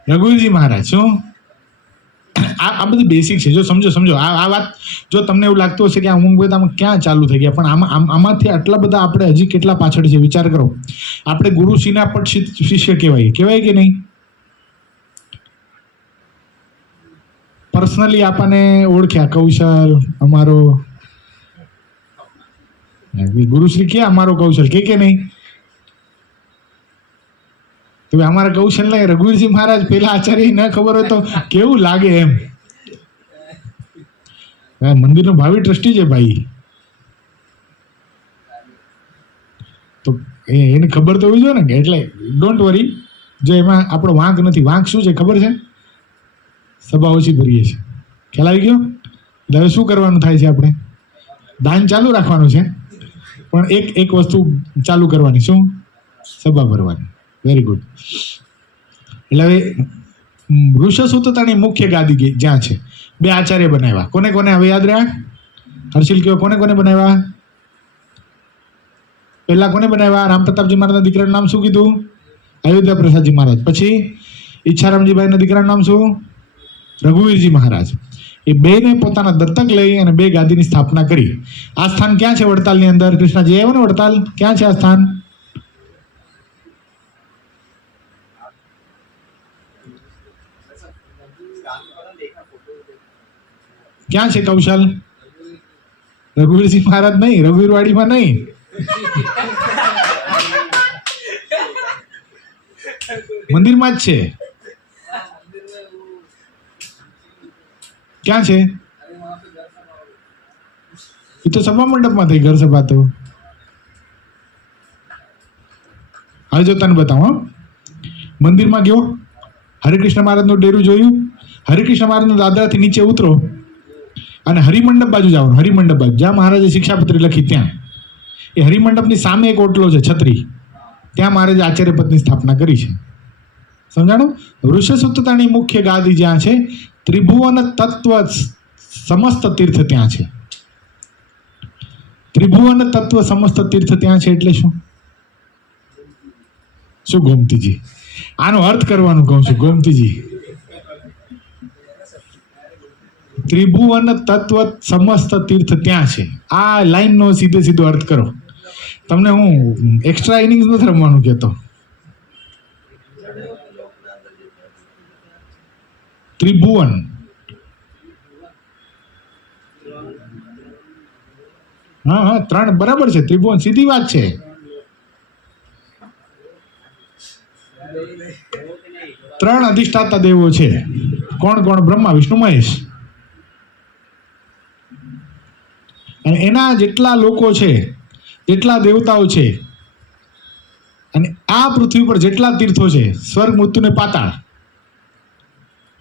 રઘુવીરજી મહારાજ. શું આ બધી બેસિક છે. જો સમજો આ વાત. જો તમને એવું લાગતું હશે કે આ ઊંઘ આમાં ક્યાં ચાલુ થઈ ગયા, પણ આમાંથી આટલા બધા આપણે હજી કેટલા પાછળ છે વિચાર કરો. આપણે ગુરુશ્રીના પણ શિષ્ય કહેવાય કે નહીં? પર્સનલી આપણને ઓળખ્યા, કૌશલ અમારો ગુરુશ્રી કે અમારો કૌશલ કે નહીં? તો અમારા કૌશલ ને રઘુવીરજી મહારાજ પેલા આચાર્ય ન ખબર હોય તો કેવું લાગે એમ. મંદિરનો ભાવિ ટ્રસ્ટી છે ભાઈ, તો એને ખબર તો હોવી જોઈએ ને. એટલે ડોન્ટ વરી, જો એમાં આપણો વાંક નથી. વાંક શું છે ખબર છે? સભા ઓછી ભરીએ છીએ. ખ્યાલ આવી ગયો? એટલે હવે શું કરવાનું થાય છે? આપણે દાન ચાલુ રાખવાનું છે, પણ એક વસ્તુ ચાલુ કરવાની. શું? સભા ભરવાની. Very good. એટલે હવે વૃષસુત્તતાની મુખ્ય ગાદી જ્યાં છે, બે આચાર્ય બનાવ્યા. કોને કોને હવે યાદ રહ્યા? હર્ષિલ કયો, કોને કોને બનાવ્યા? પહેલા કોને બનાવ્યા? રામ પ્રતાપજી મહારાજના દીકરાનું નામ શું કીધું? અયોધ્યા પ્રસાદજી મહારાજ. પછી ઈચ્છારામજીભાઈના દીકરાનું નામ શું? રઘુવીરજી મહારાજ. એ બેને પોતાના દત્તક લઈ અને બે ગાદીની સ્થાપના કરી. આ સ્થાન ક્યાં છે? વડતાલની અંદર. કૃષ્ણજી આવ્યો ને વડતાલ, ક્યાં છે આ સ્થાન? ક્યાં છે કૌશલ? રઘુવીરજી મહારાજ નહીં, રઘુવીરવાડીમાં નહીં. મંદિરમાં જ છે. ક્યાં છે? એ તો સભા મંડપમાં થઈ, ઘર સભા તો. હવે જો તને બતાવો, મંદિરમાં ગયો, હરિકૃષ્ણ મહારાજનું ડેરું જોયું, હરિકૃષ્ણ મહારાજના દાદરાથી નીચે ઉતરો અને હરિમંડપ બાજુ જાઓ. હરિમંડપ બાજુ જ્યાં મહારાજે શિક્ષાપત્રી લખી ત્યાં, એ હરિમંડપની સામે એક ઓટલો છે, છત્રી. ત્યાં મહારાજે આચાર્ય પદની સ્થાપના કરી છે. સમજાણું? વૃષસુત્તતાની મુખ્ય ગાદી જ્યાં છે, ત્રિભુવન તત્વ સમસ્ત તીર્થ ત્યાં છે. ત્રિભુવન તત્વ સમસ્ત તીર્થ ત્યાં છે એટલે શું? શું ગોમતીજી? આનો અર્થ કરવાનું કહું છું ગોમતીજી. ત્રિભુવન તત્વ સમસ્ત તીર્થ ત્યાં છે. આ લાઈનનો સીધે સીધો અર્થ કરો. તમને હું એક્સ્ટ્રા ઇનિંગ્સ નથી રમવાનું કહેતો. ત્રિભુવન, હા હા 3 બરાબર છે. ત્રિભુવન સીધી વાત છે. ત્રણ અધિષ્ઠાતા દેવો છે. કોણ કોણ? બ્રહ્મા, વિષ્ણુ, મહેશ. અને એના જેટલા લોકો છે, જેટલા દેવતાઓ છે, અને આ પૃથ્વી પર જેટલા તીર્થો છે, સ્વર્ગ, મૃત્યુ ને પાતાળ,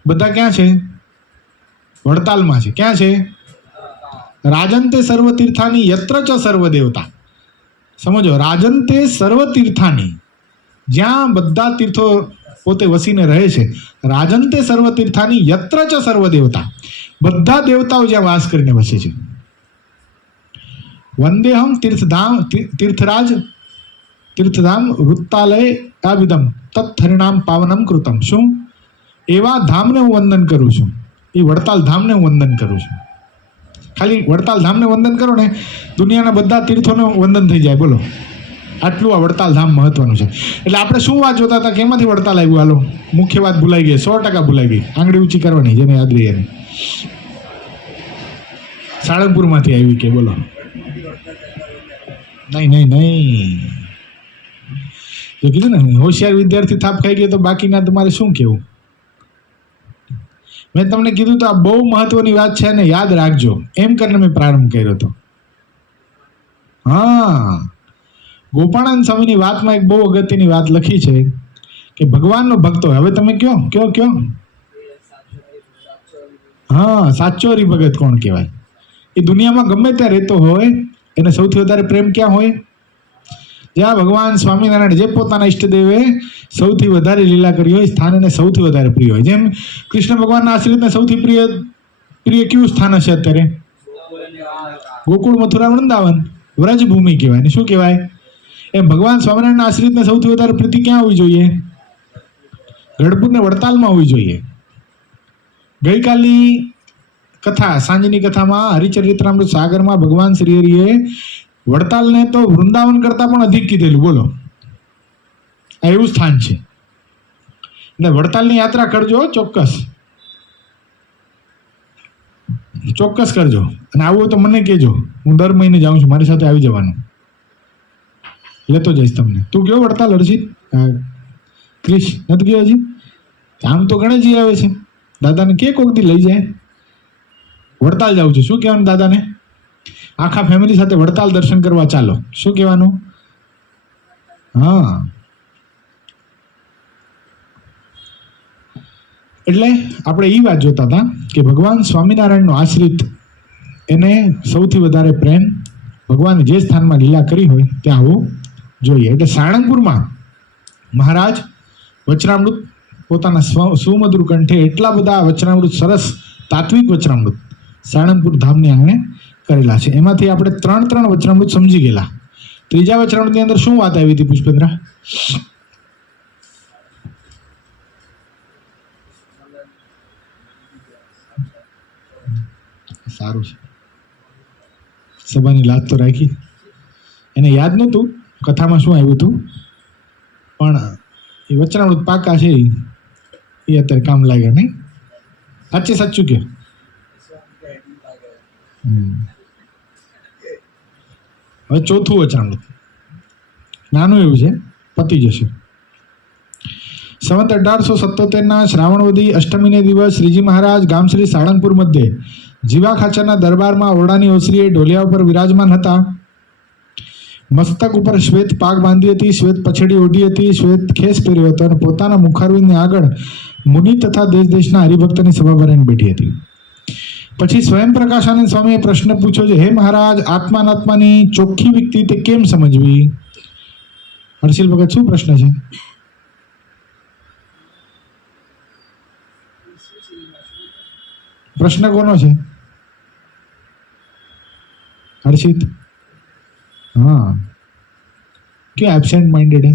બધા ક્યાં છે? વડતાલમાં છે. ક્યાં છે? રાજંતે સર્વ તીર્થાની યત્ર ચ સર્વ દેવતા. સમજો, રાજંતે સર્વ તીર્થાની, જ્યાં બધા તીર્થો પોતે વસીને રહે છે. રાજંતે સર્વ તીર્થાની યત્ર ચ સર્વ દેવતા, બધા દેવતાઓ જ્યાં વાસ કરીને વસે છે. વંદેહમ તીર્થધામ, તીર્થધામ વૃત્તાલય આવિદમ તત્થરિણામ પાવનમ કૃતમ. શું? એવા ધામને હું વંદન કરું છું. એ વડતાલ ધામને હું વંદન કરું છું. ખાલી વડતાલ ધામને વંદન કરો ને, દુનિયાના બધા તીર્થોને વંદન થઈ જાય. બોલો, આટલું આ વડતાલ ધામ મહત્વનું છે. એટલે આપણે શું વાત જોતા હતા? કેમાંથી વડતાલ આવ્યું? હાલો, મુખ્ય વાત ભૂલાઈ ગઈ, 100% ભૂલાઈ ગઈ. આંગળી ઊંચી કરવાની, જેને યાદ રહી એને. સાળંગપુરમાંથી આવી કે? બોલો. નહીં. જો કીધું ને, હોશિયાર વિદ્યાર્થી થાપ ખાઈ ગયો તો બાકીના તમારે શું કેવું? મેં તમને કીધું તો આ બહુ મહત્વની વાત છે ને, યાદ રાખજો. એમ કરીને મેં પ્રારંભ કર્યો હતો. હા, ગોપાળાનંદ સ્વામીની વાતમાં એક બહુ અગત્યની વાત લખી છે કે ભગવાનનો ભક્ત હોય. હવે તમે કયો? હા, સાચો હરિભગત કોણ કહેવાય? એ દુનિયામાં ગમે ત્યાં રહેતો હોય, એને સૌથી વધારે પ્રેમ ક્યાં હોય? જ્યાં ભગવાન સ્વામિનારાયણ, જે પોતાના ઈષ્ટદેવે સૌથી વધારે લીલા કરી હોય, સ્થાન એને સૌથી વધારે પ્રિય હોય. જેમ કૃષ્ણ ભગવાનના આશ્રિતને સૌથી પ્રિય કયું સ્થાન હશે અત્યારે? ગોકુળ, મથુરા, વૃંદાવન, વ્રજભૂમિ કહેવાય ને. શું કહેવાય? એમ ભગવાન સ્વામિનારાયણના આશ્રિતને સૌથી વધારે પ્રીતિ ક્યાં હોવી જોઈએ? ગઢપુર ને વડતાલમાં હોવી જોઈએ. ગઈકાલની કથા, સાંજની કથામાં હરિચરિત્રામૃત સાગરમાં ભગવાન શ્રી હરિએ વડતાલને તો વૃંદાવન કરતા પણ અધિક કીધેલું. બોલો, આ એવું સ્થાન છે. એટલે વડતાલની યાત્રા કરજો, ચોક્કસ કરજો. અને આવું હોય તો મને કહેજો. હું દર મહિને જાઉં છું, મારી સાથે આવી જવાનું, લેતો જઈશ તમને. તું ગયો વડતાલ હર્ષિત? ક્રિશ નથી ગયો હજી? આમ તો ગણેશજી આવે છે. દાદાને કે કોક દી લઈ જાય. વડતાલ જાઉં છું. શું કહેવાનું દાદાને? આખા ફેમિલી સાથે વડતાલ દર્શન કરવા ચાલો. શું કહેવાનું? હા, એટલે આપણે એ વાત જોતા હતા કે ભગવાન સ્વામિનારાયણનો આશ્રિત, એને સૌથી વધારે પ્રેમ ભગવાન જે સ્થાનમાં લીલા કરી હોય ત્યાં આવવું જોઈએ. એટલે સાળંગપુરમાં મહારાજ વચનામૃત પોતાના સુમધુર કંઠે એટલા બધા વચનામૃત, સરસ તાત્વિક વચનામૃત સાળંગપુર ધામની આંગણે કરેલા છે. એમાંથી આપણે 3 વચનામૃત સમજી ગયેલા. ત્રીજા વચનામૃતની અંદર શું વાત આવી હતી પુષ્પેન્દ્ર? સારું છે, સભાની લાજ તો રાખી. એને યાદ નહોતું કથામાં શું આવ્યું હતું, પણ એ વચનામૃત પાકા છે એ અત્યારે કામ લાગ્યા નહીં. સાચું કે હવે ચોથું વચનામૃત નાનું એવું છે, પતી જશે. સંવત 1877 શ્રાવણવદી અષ્ટમીને દિવસ શ્રીજી મહારાજ ગામ શ્રી સાળંગપુર મધ્યે જીવા ખાચરના દરબારમાં ઓરડાની ઓસરીએ ઢોલિયા ઉપર વિરાજમાન હતા. મસ્તક ઉપર શ્વેત પાગ બાંધી હતી, શ્વેત પછડી ઓઢી હતી, શ્વેત ખેસ પહેર્યો હતો અને પોતાના મુખારવિંદની આગળ મુનિ તથા દેશ દેશના હરિભક્તની સભા ભરીને બેઠી હતી. પછી સ્વયં પ્રકાશાનંદ સ્વામીએ પ્રશ્ન પૂછ્યો છે, હે મહારાજ, આત્માનાત્માની ચોખ્ખી વ્યક્તિ તે કેમ સમજવી? હર્ષિલ ભગત, શું પ્રશ્ન છે? પ્રશ્ન કોનો છે? હર્ષિત? હા, ક્યાં એબસેન્ટ માઇન્ડેડ હે?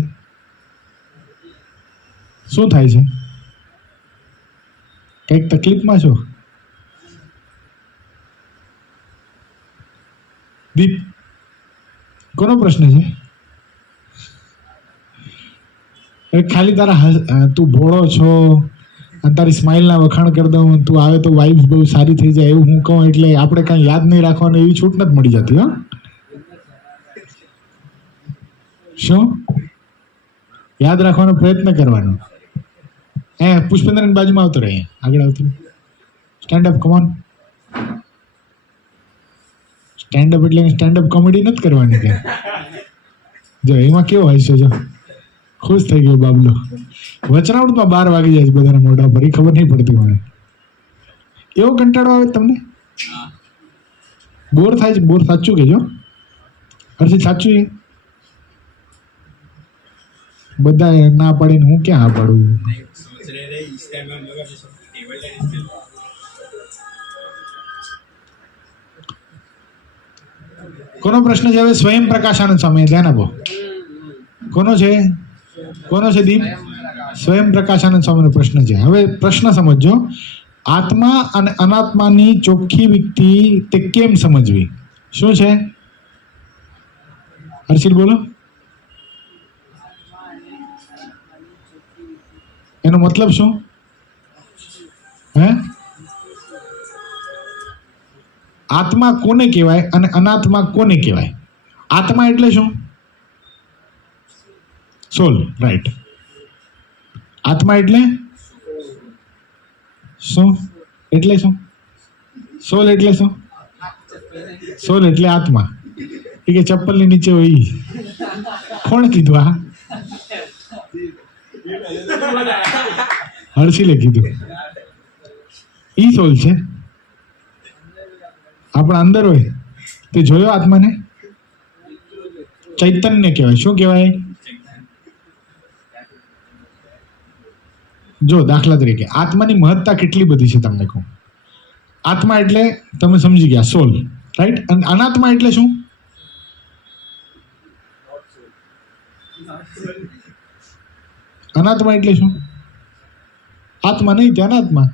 શું થાય છે? કંઈક તકલીફમાં છો? દીપ, કોનો પ્રશ્ન છે? ખાલી તારા તું ભોળો છો અને તારી સ્માઇલના વખાણ કરી દઉં, તું આવે તો વાઇબ્સ બહુ સારી થઈ જાય એવું હું કહું એટલે આપણે કાંઈ યાદ નહીં રાખવાનું એવી છૂટ નથી મળી જતી. હો, શું યાદ રાખવાનો પ્રયત્ન કરવાનો. પુષ્પેન્દ્રની બાજુમાં આવતો રહે, આગળ આવતો. Stand up, come on. Stand up એટલે સ્ટેન્ડ અપ કોમેડી નથી કરવાની કે જો એમાં કેવો હોય છે. જો ખુશ થઈ ગયો બાબલો. વચરાવટમાં 12 વાગી જાય છે બધાના મોઢા પર, એ ખબર નહીં પડતી મને. એવો કંટાળો આવે તમને? બોર થાય છે? બોર સાચું કહેજો હર્ષિત, સાચું છે? બધા ના પાડીને હું ક્યાં હા પાડું? કોનો પ્રશ્ન છે હવે? સ્વયં પ્રકાશાનંદ સ્વામી, ધ્યાન આપો. કોનો છે? કોનો છે દીપ? સ્વયં પ્રકાશાનંદ સ્વામીનો પ્રશ્ન છે. હવે પ્રશ્ન સમજો. આત્મા અને અનાત્માની ચોખ્ખી વ્યક્તિ તે કેમ સમજવી? શું છે હર્ષિલ, બોલો. એનો મતલબ શું? હે, આત્મા કોને કહેવાય અને અનાત્મા કોને કહેવાય? આત્મા એટલે શું? સોલ, રાઈટ. આત્મા એટલે શું? એટલે શું? સોલ એટલે શું? સોલ એટલે આત્મા. એ કે ચપ્પલની નીચે હોય ઈ. કોણ કીધું? આ હર્ષિલે કીધું. ઈ સોલ છે, આપણા અંદર હોય. તે જોયો આત્માને? ચૈતન્ય કહેવાય. શું કહેવાય? જો દાખલા તરીકે આત્માની મહત્તા કેટલી બધી છે તમને કહું. આત્મા એટલે તમે સમજી ગયા, સોલ, રાઈટ. અને અનાત્મા એટલે શું? અનાત્મા એટલે શું? આત્મા નહીં, તે અનાત્મા.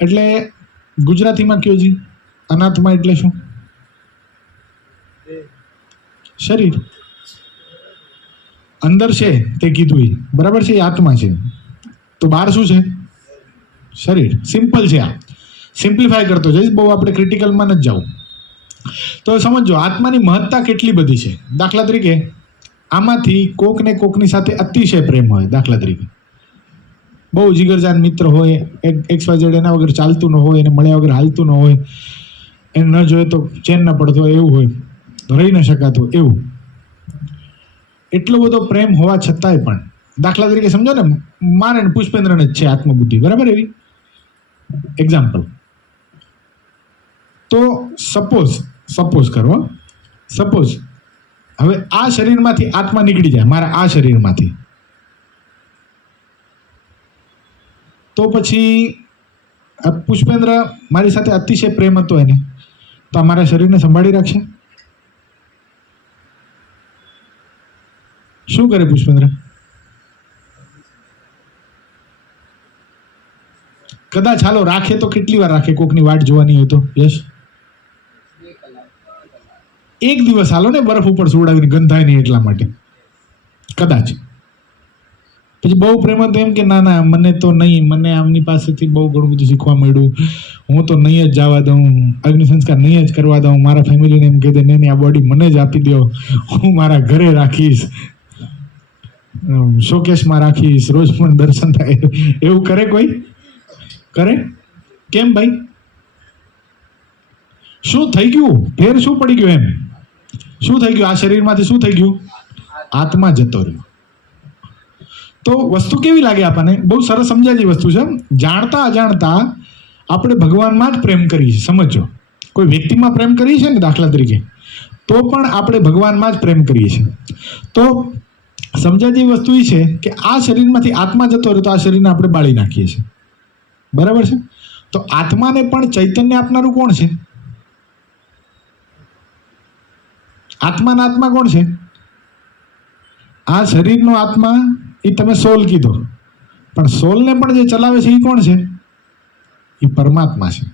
એટલે ગુજરાતીમાં કયો જી? અનાત્મા એટલે શું? શરીર અંદર છે તે કીધું એ બરાબર છે, એ આત્મા છે. તો બહાર શું છે? શરીર. સિમ્પલ છે. આ સિમ્પ્લિફાય કરતો જઈશ, બહુ આપણે ક્રિટિકલમાં નથી જવું. તો સમજો આત્માની મહત્તા કેટલી બધી છે. દાખલા તરીકે આમાંથી કોકને કોકની સાથે અતિશય પ્રેમ હોય. દાખલા તરીકે બહુ જીગરજાન મિત્ર હોય, XYZ એના વગર ચાલતું ન હોય, એને મળ્યા વગર હાલતું ન હોય, એને ન જોઈએ તો ચેન ન પડતો હોય, એવું હોય, રહી ન શકાતું એવું. એટલો બધો પ્રેમ હોવા છતાંય પણ દાખલા તરીકે સમજો ને, મારે ને પુષ્પેન્દ્રને જ છે આત્મબુદ્ધિ, બરાબર? એવી એક્ઝામ્પલ. તો સપોઝ કરો, સપોઝ હવે આ શરીરમાંથી આત્મા નીકળી જાય, મારા આ શરીરમાંથી, તો પછી પુષ્પેન્દ્ર મારી સાથે અતિશય પ્રેમ હતો એને, તો આ મારા શરીરને સંભાળી રાખશે? શું કરે પુષ્પેન્દ્ર? કદાચ હાલો રાખે તો કેટલી વાર રાખે? કોકની વાટ જોવાની હોય તો યશ, એક દિવસ હાલો ને, બરફ ઉપર સુવડાવીને ગંધાય નહીં એટલા માટે કદાચ. પછી બહુ પ્રેમ તો એમ કે ના ના મને તો નહીં, મને આમની પાસેથી બહુ ઘણું બધું શીખવા મળ્યું, હું તો નહીં જ જવા દઉં, અગ્નિ સંસ્કાર નહીં જ કરવા દઉં, મારા ફેમિલીને એમ કહી દે નહીં આ બોડી મને જ આપી દો, હું મારા ઘરે રાખીશ, શોકેશમાં રાખીશ, રોજ પણ દર્શન થાય. એવું કરે કોઈ? કરે? કેમ ભાઈ? શું થઈ ગયું? ફેર શું પડી ગયું? એમ શું થઈ ગયું? આ શરીરમાંથી શું થઈ ગયું? આત્મા જતો રહ્યો. તો વસ્તુ કેવી લાગે આપણને? બહુ સરસ સમજાય વસ્તુ છે. જાણતા અજાણતા આપણે ભગવાનમાં જ પ્રેમ કરીએ છીએ. સમજો, કોઈ વ્યક્તિમાં પ્રેમ કરીએ છીએ ને દાખલા તરીકે, તો પણ આપણે ભગવાનમાં જ પ્રેમ કરીએ છીએ. તો સમજાય જેવી વસ્તુ એ છે કે આ શરીરમાંથી આત્મા જતો રહ્યો તો આ શરીરને આપણે બાળી નાખીએ છીએ, બરાબર છે? તો આત્માને પણ ચૈતન્ય આપનારું કોણ છે? આત્માના આત્મા કોણ છે? આ શરીરનો આત્મા એ તમે સોલ કીધો, પણ સોલને પણ જે ચલાવે છે એ કોણ છે? એ પરમાત્મા છે.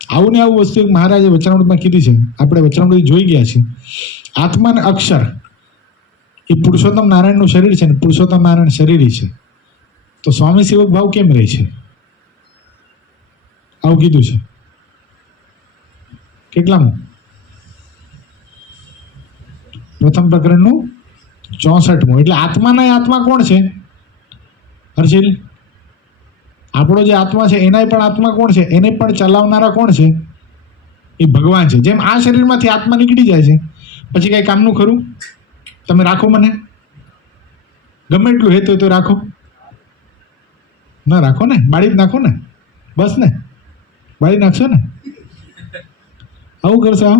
આવું ને આવું વસ્તુ એક મહારાજે વચનામૃતમાં કીધી છે, આપણે વચનામૃત જોઈ ગયા છીએ. આત્મા અને અક્ષર એ પુરુષોત્તમ નારાયણનું શરીર છે ને પુરુષોત્તમ નારાયણ શરીર છે. તો સ્વામી સેવક ભાવ કેમ રહે છે? આવું કીધું છે. કેટલામું? પ્રથમ પ્રકરણનું 64મું. એટલે આત્માના આત્મા કોણ છે હર્ષિલ? આપણો જે આત્મા છે એનાય પણ આત્મા કોણ છે? એને પણ ચલાવનારા કોણ છે? એ ભગવાન છે. જેમ આ શરીરમાંથી આત્મા નીકળી જાય છે પછી કઈ કામનું ખરું? તમે રાખો મને, ગમે એટલું હેત હોય તો રાખો, ના રાખો ને, બાળી જ નાખો ને, બસ ને, બાળી નાખશો ને? આવું કરશો?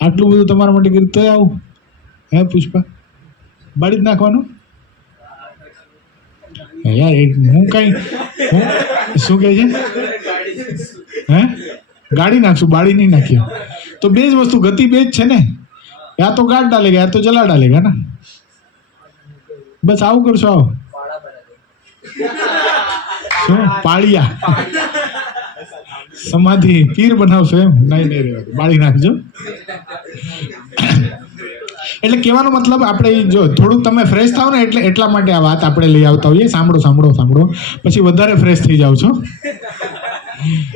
આટલું બધું તમારા માટે કર્યું તો આવું? હે પુષ્પા, બાળી જ નાખવાનું? યાર હું કઈ શું કહે છે? હે ગાડી નાખશું, બાળી નહીં નાખીએ તો બે જ વસ્તુ, ગતિ બે જ છે ને, યા તો ગાડ ડાલેગા યા તો જલા ડાલેગા ના. બસ આવું કરશો. આવો શું પાળિયા સમાધિ પીર બનાવશો એમ? નહીં રહેવા, બાળી નાખજો. એટલે કહેવાનો મતલબ આપણે જો થોડુંક તમે ફ્રેશ થાવ ને એટલે એટલા માટે આ વાત આપણે લઈ આવતા હોઈએ. સાંભળો પછી વધારે ફ્રેશ થઈ જાવ છો.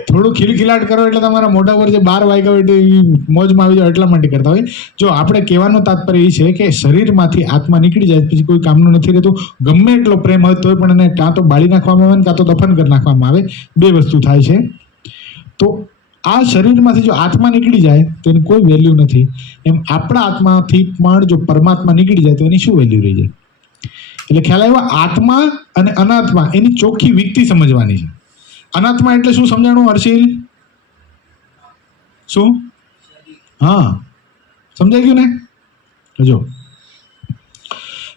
થોડું ખિલખિલાટ કરો એટલે તમારા મોઢા પર જે 12 વાગ્યા હોય મોજમાં આવી જાવ એટલા માટે કરતા હોય. જો આપણે કહેવાનો તાત્પર્ય એ છે કે શરીરમાંથી આત્મા નીકળી જાય પછી કોઈ કામનું નથી રહેતું. ગમે એટલો પ્રેમ હોય તોય પણ એને કાં તો બાળી નાખવામાં આવે ને કાં તો દફન કરી નાખવામાં આવે, બે વસ્તુ થાય છે. તો આ શરીરમાંથી જો આત્મા નીકળી જાય તો એની કોઈ વેલ્યુ નથી. એમ આપણા આત્માથી પણ જો પરમાત્મા નીકળી જાય તો એની શું વેલ્યુ રહી જાય? એટલે ખ્યાલ આવ્યો? આત્મા અને અનાત્મા એની ચોખ્ખી વિકતી સમજવાની છે. અનાત્મા એટલે શું સમજાણું હર્ષિલ? શું? હા સમજાઈ ગયું ને? જો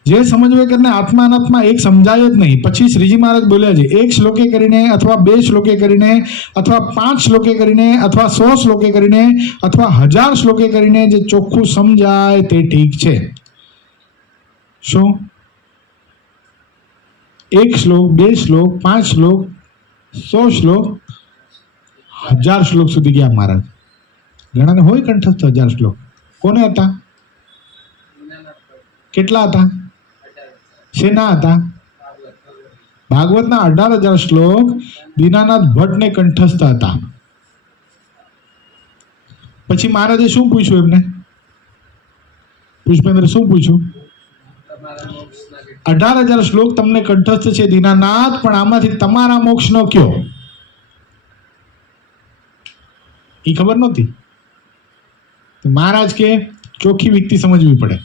જે સમજવે કરીને આત્મા અનાત્મા એક સમજાય જ નહીં. પછી શ્રીજી મહારાજ બોલ્યા છે, એક શ્લોકે કરીને અથવા 2 શ્લોકે કરીને અથવા 5 શ્લોકે કરીને અથવા 100 શ્લોકે કરીને અથવા 1000 શ્લોકે કરીને જે ચોખ્ખું સમજાય તે ઠીક છે. શું? 1 શ્લોક, 2 શ્લોક, 5 શ્લોક, 100 શ્લોક, 1000 શ્લોક સુધી ગયા મહારાજ. ઘણાને હોય કંઠસ્થ 1000 શ્લોક. કોને હતા? કેટલા હતા? શેના હતા? ભાગવતના 18,000 શ્લોક દીનાનાથ ભટ્ટને કંઠસ્થ હતા. પછી મહારાજે શું પૂછ્યું એમને? પુષ્પેન્દ્ર શું પૂછ્યું? 18,000 શ્લોક તમને કંઠસ્થ છે દીનાનાથ, પણ આમાંથી તમારા મોક્ષનો કયો? એ ખબર નહોતી. મહારાજ કે ચોખ્ખી વિકતી સમજવી પડે.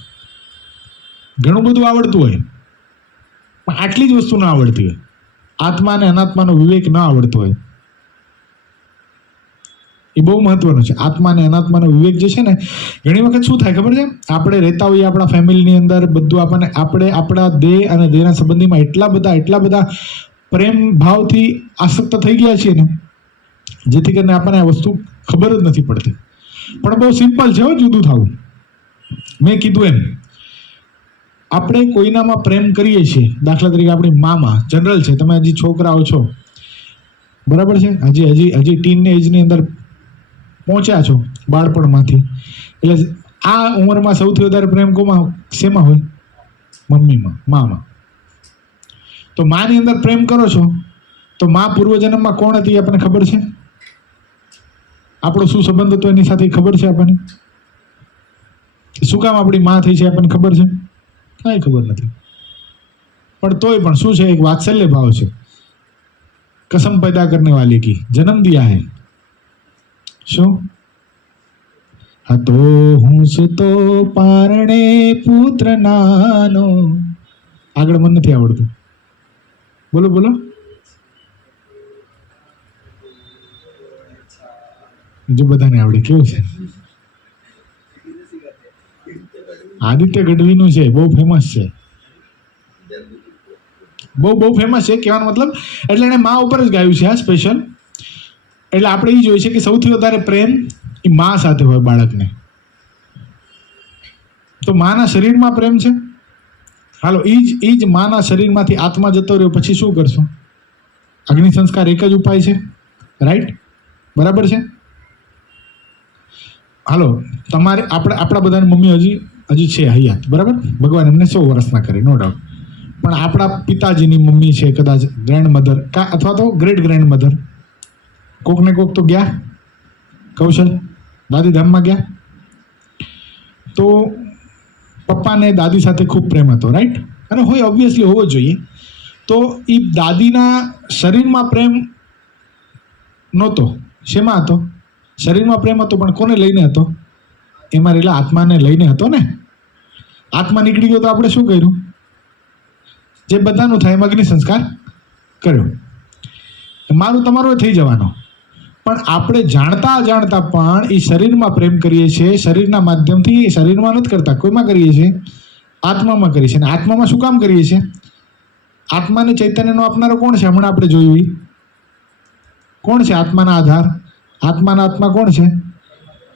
ઘણું બધું આવડતું હોય પણ આટલી જ વસ્તુ ના આવડતી હોય. આત્મા અને અનાત્માનો વિવેક ના આવડતો હોય. એ બહુ મહત્વનું છે. આત્મા અને અનાત્માનો વિવેક જે છે ને, ઘણી વખત શું થાય ખબર છે? આપણે રહેતા હોઈએ આપણા ફેમિલીની અંદર, બધું આપણને આપણે આપણા દેહ અને દેહના સંબંધીમાં એટલા બધા પ્રેમ ભાવથી આસક્ત થઈ ગયા છીએ ને, જેથી કરીને આપણને આ વસ્તુ ખબર જ નથી પડતી. પણ બહુ સિમ્પલ છે જુદું થવું. મેં કીધું એમ, આપણે કોઈનામાં પ્રેમ કરીએ છીએ, દાખલા તરીકે આપણી મામાં, જનરલ છે, તમે હજી છોકરાઓ છો, બરાબર છે, હજી ટીન એજની અંદર પહોંચ્યા છો બાળપણમાંથી, એટલે આ ઉંમરમાં સૌથી વધારે પ્રેમ શેમાં હોય? મમ્મીમાં, મામાં. તો માની અંદર પ્રેમ કરો છો તો મા પૂર્વજન્મમાં કોણ હતી એ આપણને ખબર છે? આપણો શું સંબંધ હતો એની સાથે ખબર છે આપણને? શું કામ આપણી માં થઈ છે આપણને ખબર છે? કાંઈ ખબર નથી. પણ તોય પણ શું છે? એક વાત્સલ્ય ભાવ છે. कसम पैदा करने वाले की जन्म दिया है. શું હતો હું સુતો પારણે પુત્ર નાનો. આગળ મને નથી આવડતું. બોલો બોલો. જો બધાને આવડે. કેવું છે? આદિત્ય ગઢવીનું છે, બહુ ફેમસ છે, બહુ ફેમસ છે. કહેવાનો મતલબ એટલે એને મા ઉપર જ ગાયું છે આ સ્પેશિયલ. એટલે આપણે એ જોઈએ છે કે સૌથી વધારે પ્રેમ એ મા સાથે હોય બાળકને. તો માના શરીરમાં પ્રેમ છે. હાલો, એ જ માના શરીરમાંથી આત્મા જતો રહ્યો પછી શું કરશો? અગ્નિ સંસ્કાર એક જ ઉપાય છે, રાઈટ? બરાબર છે. હાલો, તમારે આપણા બધાની મમ્મી હજી છે હયાત, બરાબર? ભગવાન એમને 100 વર્ષના કરે, નો ડાઉટ. પણ આપણા પિતાજીની મમ્મી છે, કદાચ ગ્રેન્ડ મધર અથવા તો ગ્રેટ ગ્રેન્ડ મધર, કોક ને કોક તો ગયા, કૌશલ દાદીધામમાં ગયા. તો પપ્પાને દાદી સાથે ખૂબ પ્રેમ હતો, રાઈટ? અને હોય, ઓબ્વિયસલી હોવો જોઈએ. તો એ દાદીના શરીરમાં પ્રેમ નહોતો. શેમાં હતો? શરીરમાં પ્રેમ હતો, પણ કોને લઈને હતો? એમાં રહેલા આત્માને લઈને હતો ને. આત્મા નીકળી ગયો તો આપણે શું કર્યું? જે બધાનું થાય એમાં અગ્નિ સંસ્કાર કર્યો. મારું તમારું થઈ જવાનો. પણ આપણે જાણતા અજાણતા પણ એ શરીરમાં પ્રેમ કરીએ છીએ. શરીરના માધ્યમથી, શરીરમાં નથી કરતા, કોઈમાં કરીએ છીએ? આત્મામાં કરીએ છીએ. અને આત્મામાં શું કામ કરીએ છીએ? આત્માને ચૈતન્યનો આપનારો કોણ છે? હમણાં આપણે જોયું કોણ છે? આત્માના આધાર. આત્માના આત્મા કોણ છે?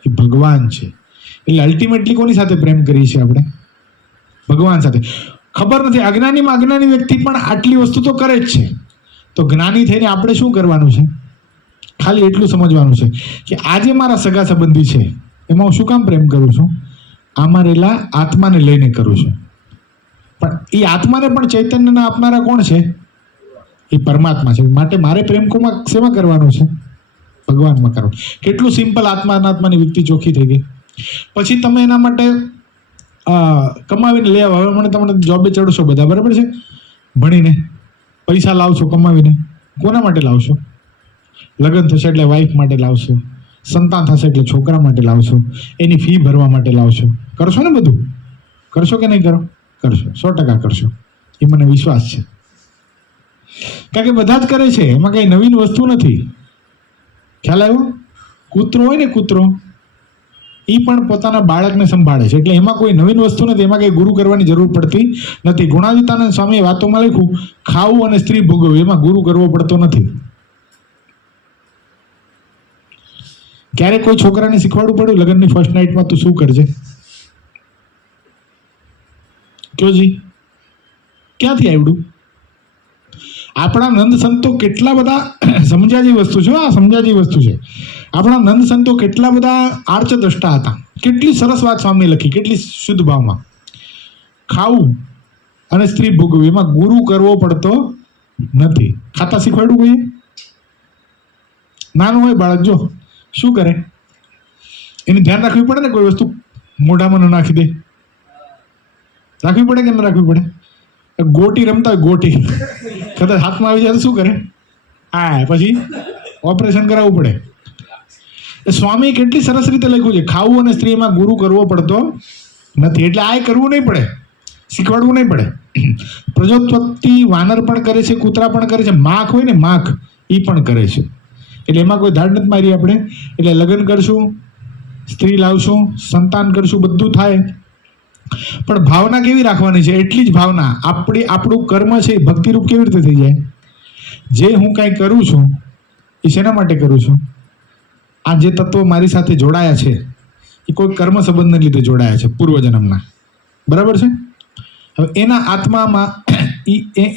એ ભગવાન છે. એટલે અલ્ટિમેટલી કોની સાથે પ્રેમ કરીએ છીએ આપણે? ભગવાન સાથે. ખબર નથી, અજ્ઞાની વ્યક્તિ પણ આટલી વસ્તુ તો કરે જ છે. તો જ્ઞાની થઈને આપણે શું કરવાનું છે? ખાલી એટલું સમજવાનું છે કે આજે મારા સગા સંબંધી છે, એમાં હું શું કામ પ્રેમ કરું છું? આમાં રહેલા આત્માને લઈને કરું છું. પણ એ આત્માને પણ ચૈતન્યના આપનારા કોણ છે? એ પરમાત્મા છે. માટે મારે પ્રેમ શેમાં કરવાનો છે? ભગવાનમાં કરવાનો. કેટલું સિમ્પલ! આત્માની વ્યક્તિ ચોખ્ખી થઈ ગઈ. પછી તમે એના માટે કમાવીને લઈ આવો. હવે મને તમને જોબે ચડશો બધા, બરાબર છે? ભણીને પૈસા લાવશો, કમાવીને. કોના માટે લાવશો? લગ્ન થશે એટલે વાઈફ માટે લાવશો, સંતાન થશે એટલે છોકરા માટે લાવશો, એની ફી ભરવા માટે લાવશો. કરશો ને? બધું કરશો કે નહીં કરો? કરશો, 100% કરશો. એ મને વિશ્વાસ છે. કારણ કે બધા જ કરે છે, એમાં કઈ નવીન વસ્તુ નથી. ખ્યાલ આવ્યો? કૂતરો હોય ને, કૂતરો, એ પણ પોતાના બાળકને સંભાળે છે. એટલે એમાં કોઈ નવીન વસ્તુ નથી. એમાં કઈ ગુરુ કરવાની જરૂર પડતી નથી. ગુણાતીતાનંદ સ્વામીએ વાતોમાં લખ્યું, ખાવું અને સ્ત્રી ભોગવવી, એમાં ગુરુ કરવો પડતો નથી. ક્યારે કોઈ છોકરાને શીખવાડવું પડ્યું લગ્નની ફર્સ્ટ નાઇટમાં તું શું કરજે? કયો જી? ક્યાંથી આવડ્યું? આપણા નંદ સંતો કેટલા બધા સમજ્યાજી વસ્તુ છે. આ સમજ્યાજી વસ્તુ છે. આપણા નંદ સંતો કેટલા બધા આર્ચદ્રષ્ટા હતા. કેટલી સરસ વાત સ્વામી લખી, કેટલી શુદ્ધ ભાવમાં. ખાવું અને સ્ત્રી ભોગવવી, એમાં ગુરુ કરવો પડતો નથી. ખાતા શીખવાડવું કોઈએ? નાનું હોય બાળક, જો શું કરે, એનું ધ્યાન રાખવી પડે ને. કોઈ વસ્તુ મોઢામાં ન નાખી દે, રાખવી પડે કે ન રાખવી પડે? ગોટી રમતા હોય, ગોટી કદાચ હાથમાં આવી જાય તો શું કરે? પછી ઓપરેશન કરાવવું પડે. સ્વામી કેટલી સરસ રીતે લખ્યું છે, ખાવું અને સ્ત્રીમાં ગુરુ કરવો પડતો નથી. એટલે આ કરવું નહીં પડે, શીખવાડવું નહીં પડે. પ્રજોત્પત્તિ વાનર પણ કરે છે, કૂતરા પણ કરે છે, માખ હોય ને, માખ, એ પણ કરે છે. એટલે એમાં કોઈ ધાડ નથી મારી આપણે. એટલે લગ્ન કરશું, સ્ત્રી લાવશું, સંતાન કરશું, બધું થાય. પણ ભાવના કેવી રાખવાની છે? એટલી જ ભાવના. આપણું કર્મ છે એ ભક્તિરૂપ કેવી રીતે થઈ જાય? જે હું કાંઈ કરું છું એ શેના માટે કરું છું? આ જે તત્વો મારી સાથે જોડાયા છે એ કોઈ કર્મ સંબંધને લીધે જોડાયા છે, પૂર્વજન્મના, બરાબર છે? હવે એના આત્મામાં,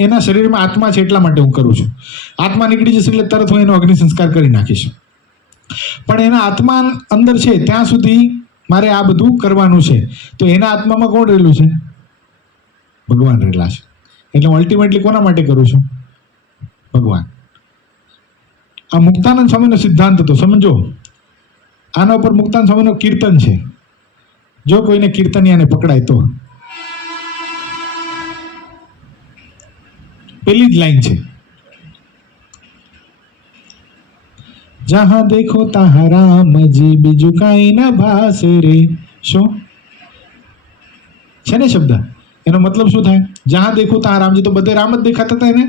એના શરીરમાં આત્મા છે એટલા માટે હું કરું છું. આત્મા નીકળી જશે એટલે તરત હું એનો અગ્નિ સંસ્કાર કરી નાખીશ. પણ એના આત્મા અંદર છે ત્યાં સુધી મારે આ બધું કરવાનું છે. તો એના આત્મામાં કોણ રહેલું છે? ભગવાન રહેલા છે. એટલે હું અલ્ટિમેટલી કોના માટે કરું છું? ભગવાન. આ મુક્તાનંદ સ્વામીનો સિદ્ધાંત હતો, સમજો. આના ઉપર મુક્તાનંદ સ્વામીનું કીર્તન છે. જો કોઈને કીર્તનિયાને પકડાય તો પેલી જ લાઈન છે, જહાં દેખો તહાં રામજી, બીજું કાંઈ ન ભાસે રે. શું છે ને શબ્દ? એનો મતલબ શું થાય? જહાં દેખો તહાં રામજી. તો બધે રામ જ દેખાતા હતા એને?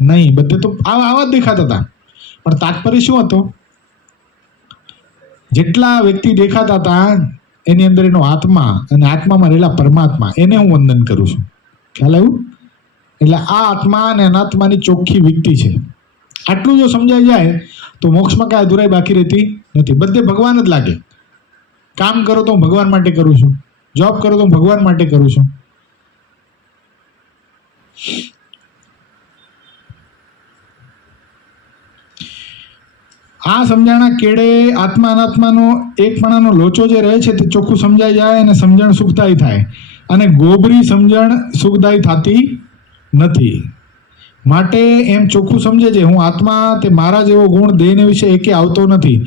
નહીં, બધે તો આવા જ દેખાતા હતા. પણ તાત્પર્ય શું હતો? જેટલા વ્યક્તિ દેખાતા હતા એની અંદર એનો આત્મા, અને આત્મામાં રહેલા પરમાત્મા, એને હું વંદન કરું છું. ખ્યાલ આવ્યું? એટલે આ આત્મા અને અનાત્માની ચોખ્ખી વ્યક્તિ છે. આટલું જો સમજાઈ જાય તો મોક્ષમાં કાંઈ અધૂરાઈ બાકી રહેતી નથી. બધે ભગવાન જ લાગે. કામ કરો તો હું ભગવાન માટે કરું છું, જોબ કરો તો હું ભગવાન માટે કરું છું. આ સમજાણા કેળે આત્મા અનાત્માનો એકપણાનો લોચો જે રહે છે તે ચોખ્ખું સમજાઈ જાય અને સમજણ સુખદાયી થાય, અને ગોબરી સમજણ સુખદાયી થતી નથી. માટે એમ ચોખ્ખું સમજે છે હું આત્મા તે મારા જેવો ગુણ દેહને વિશે એકે આવતો નથી,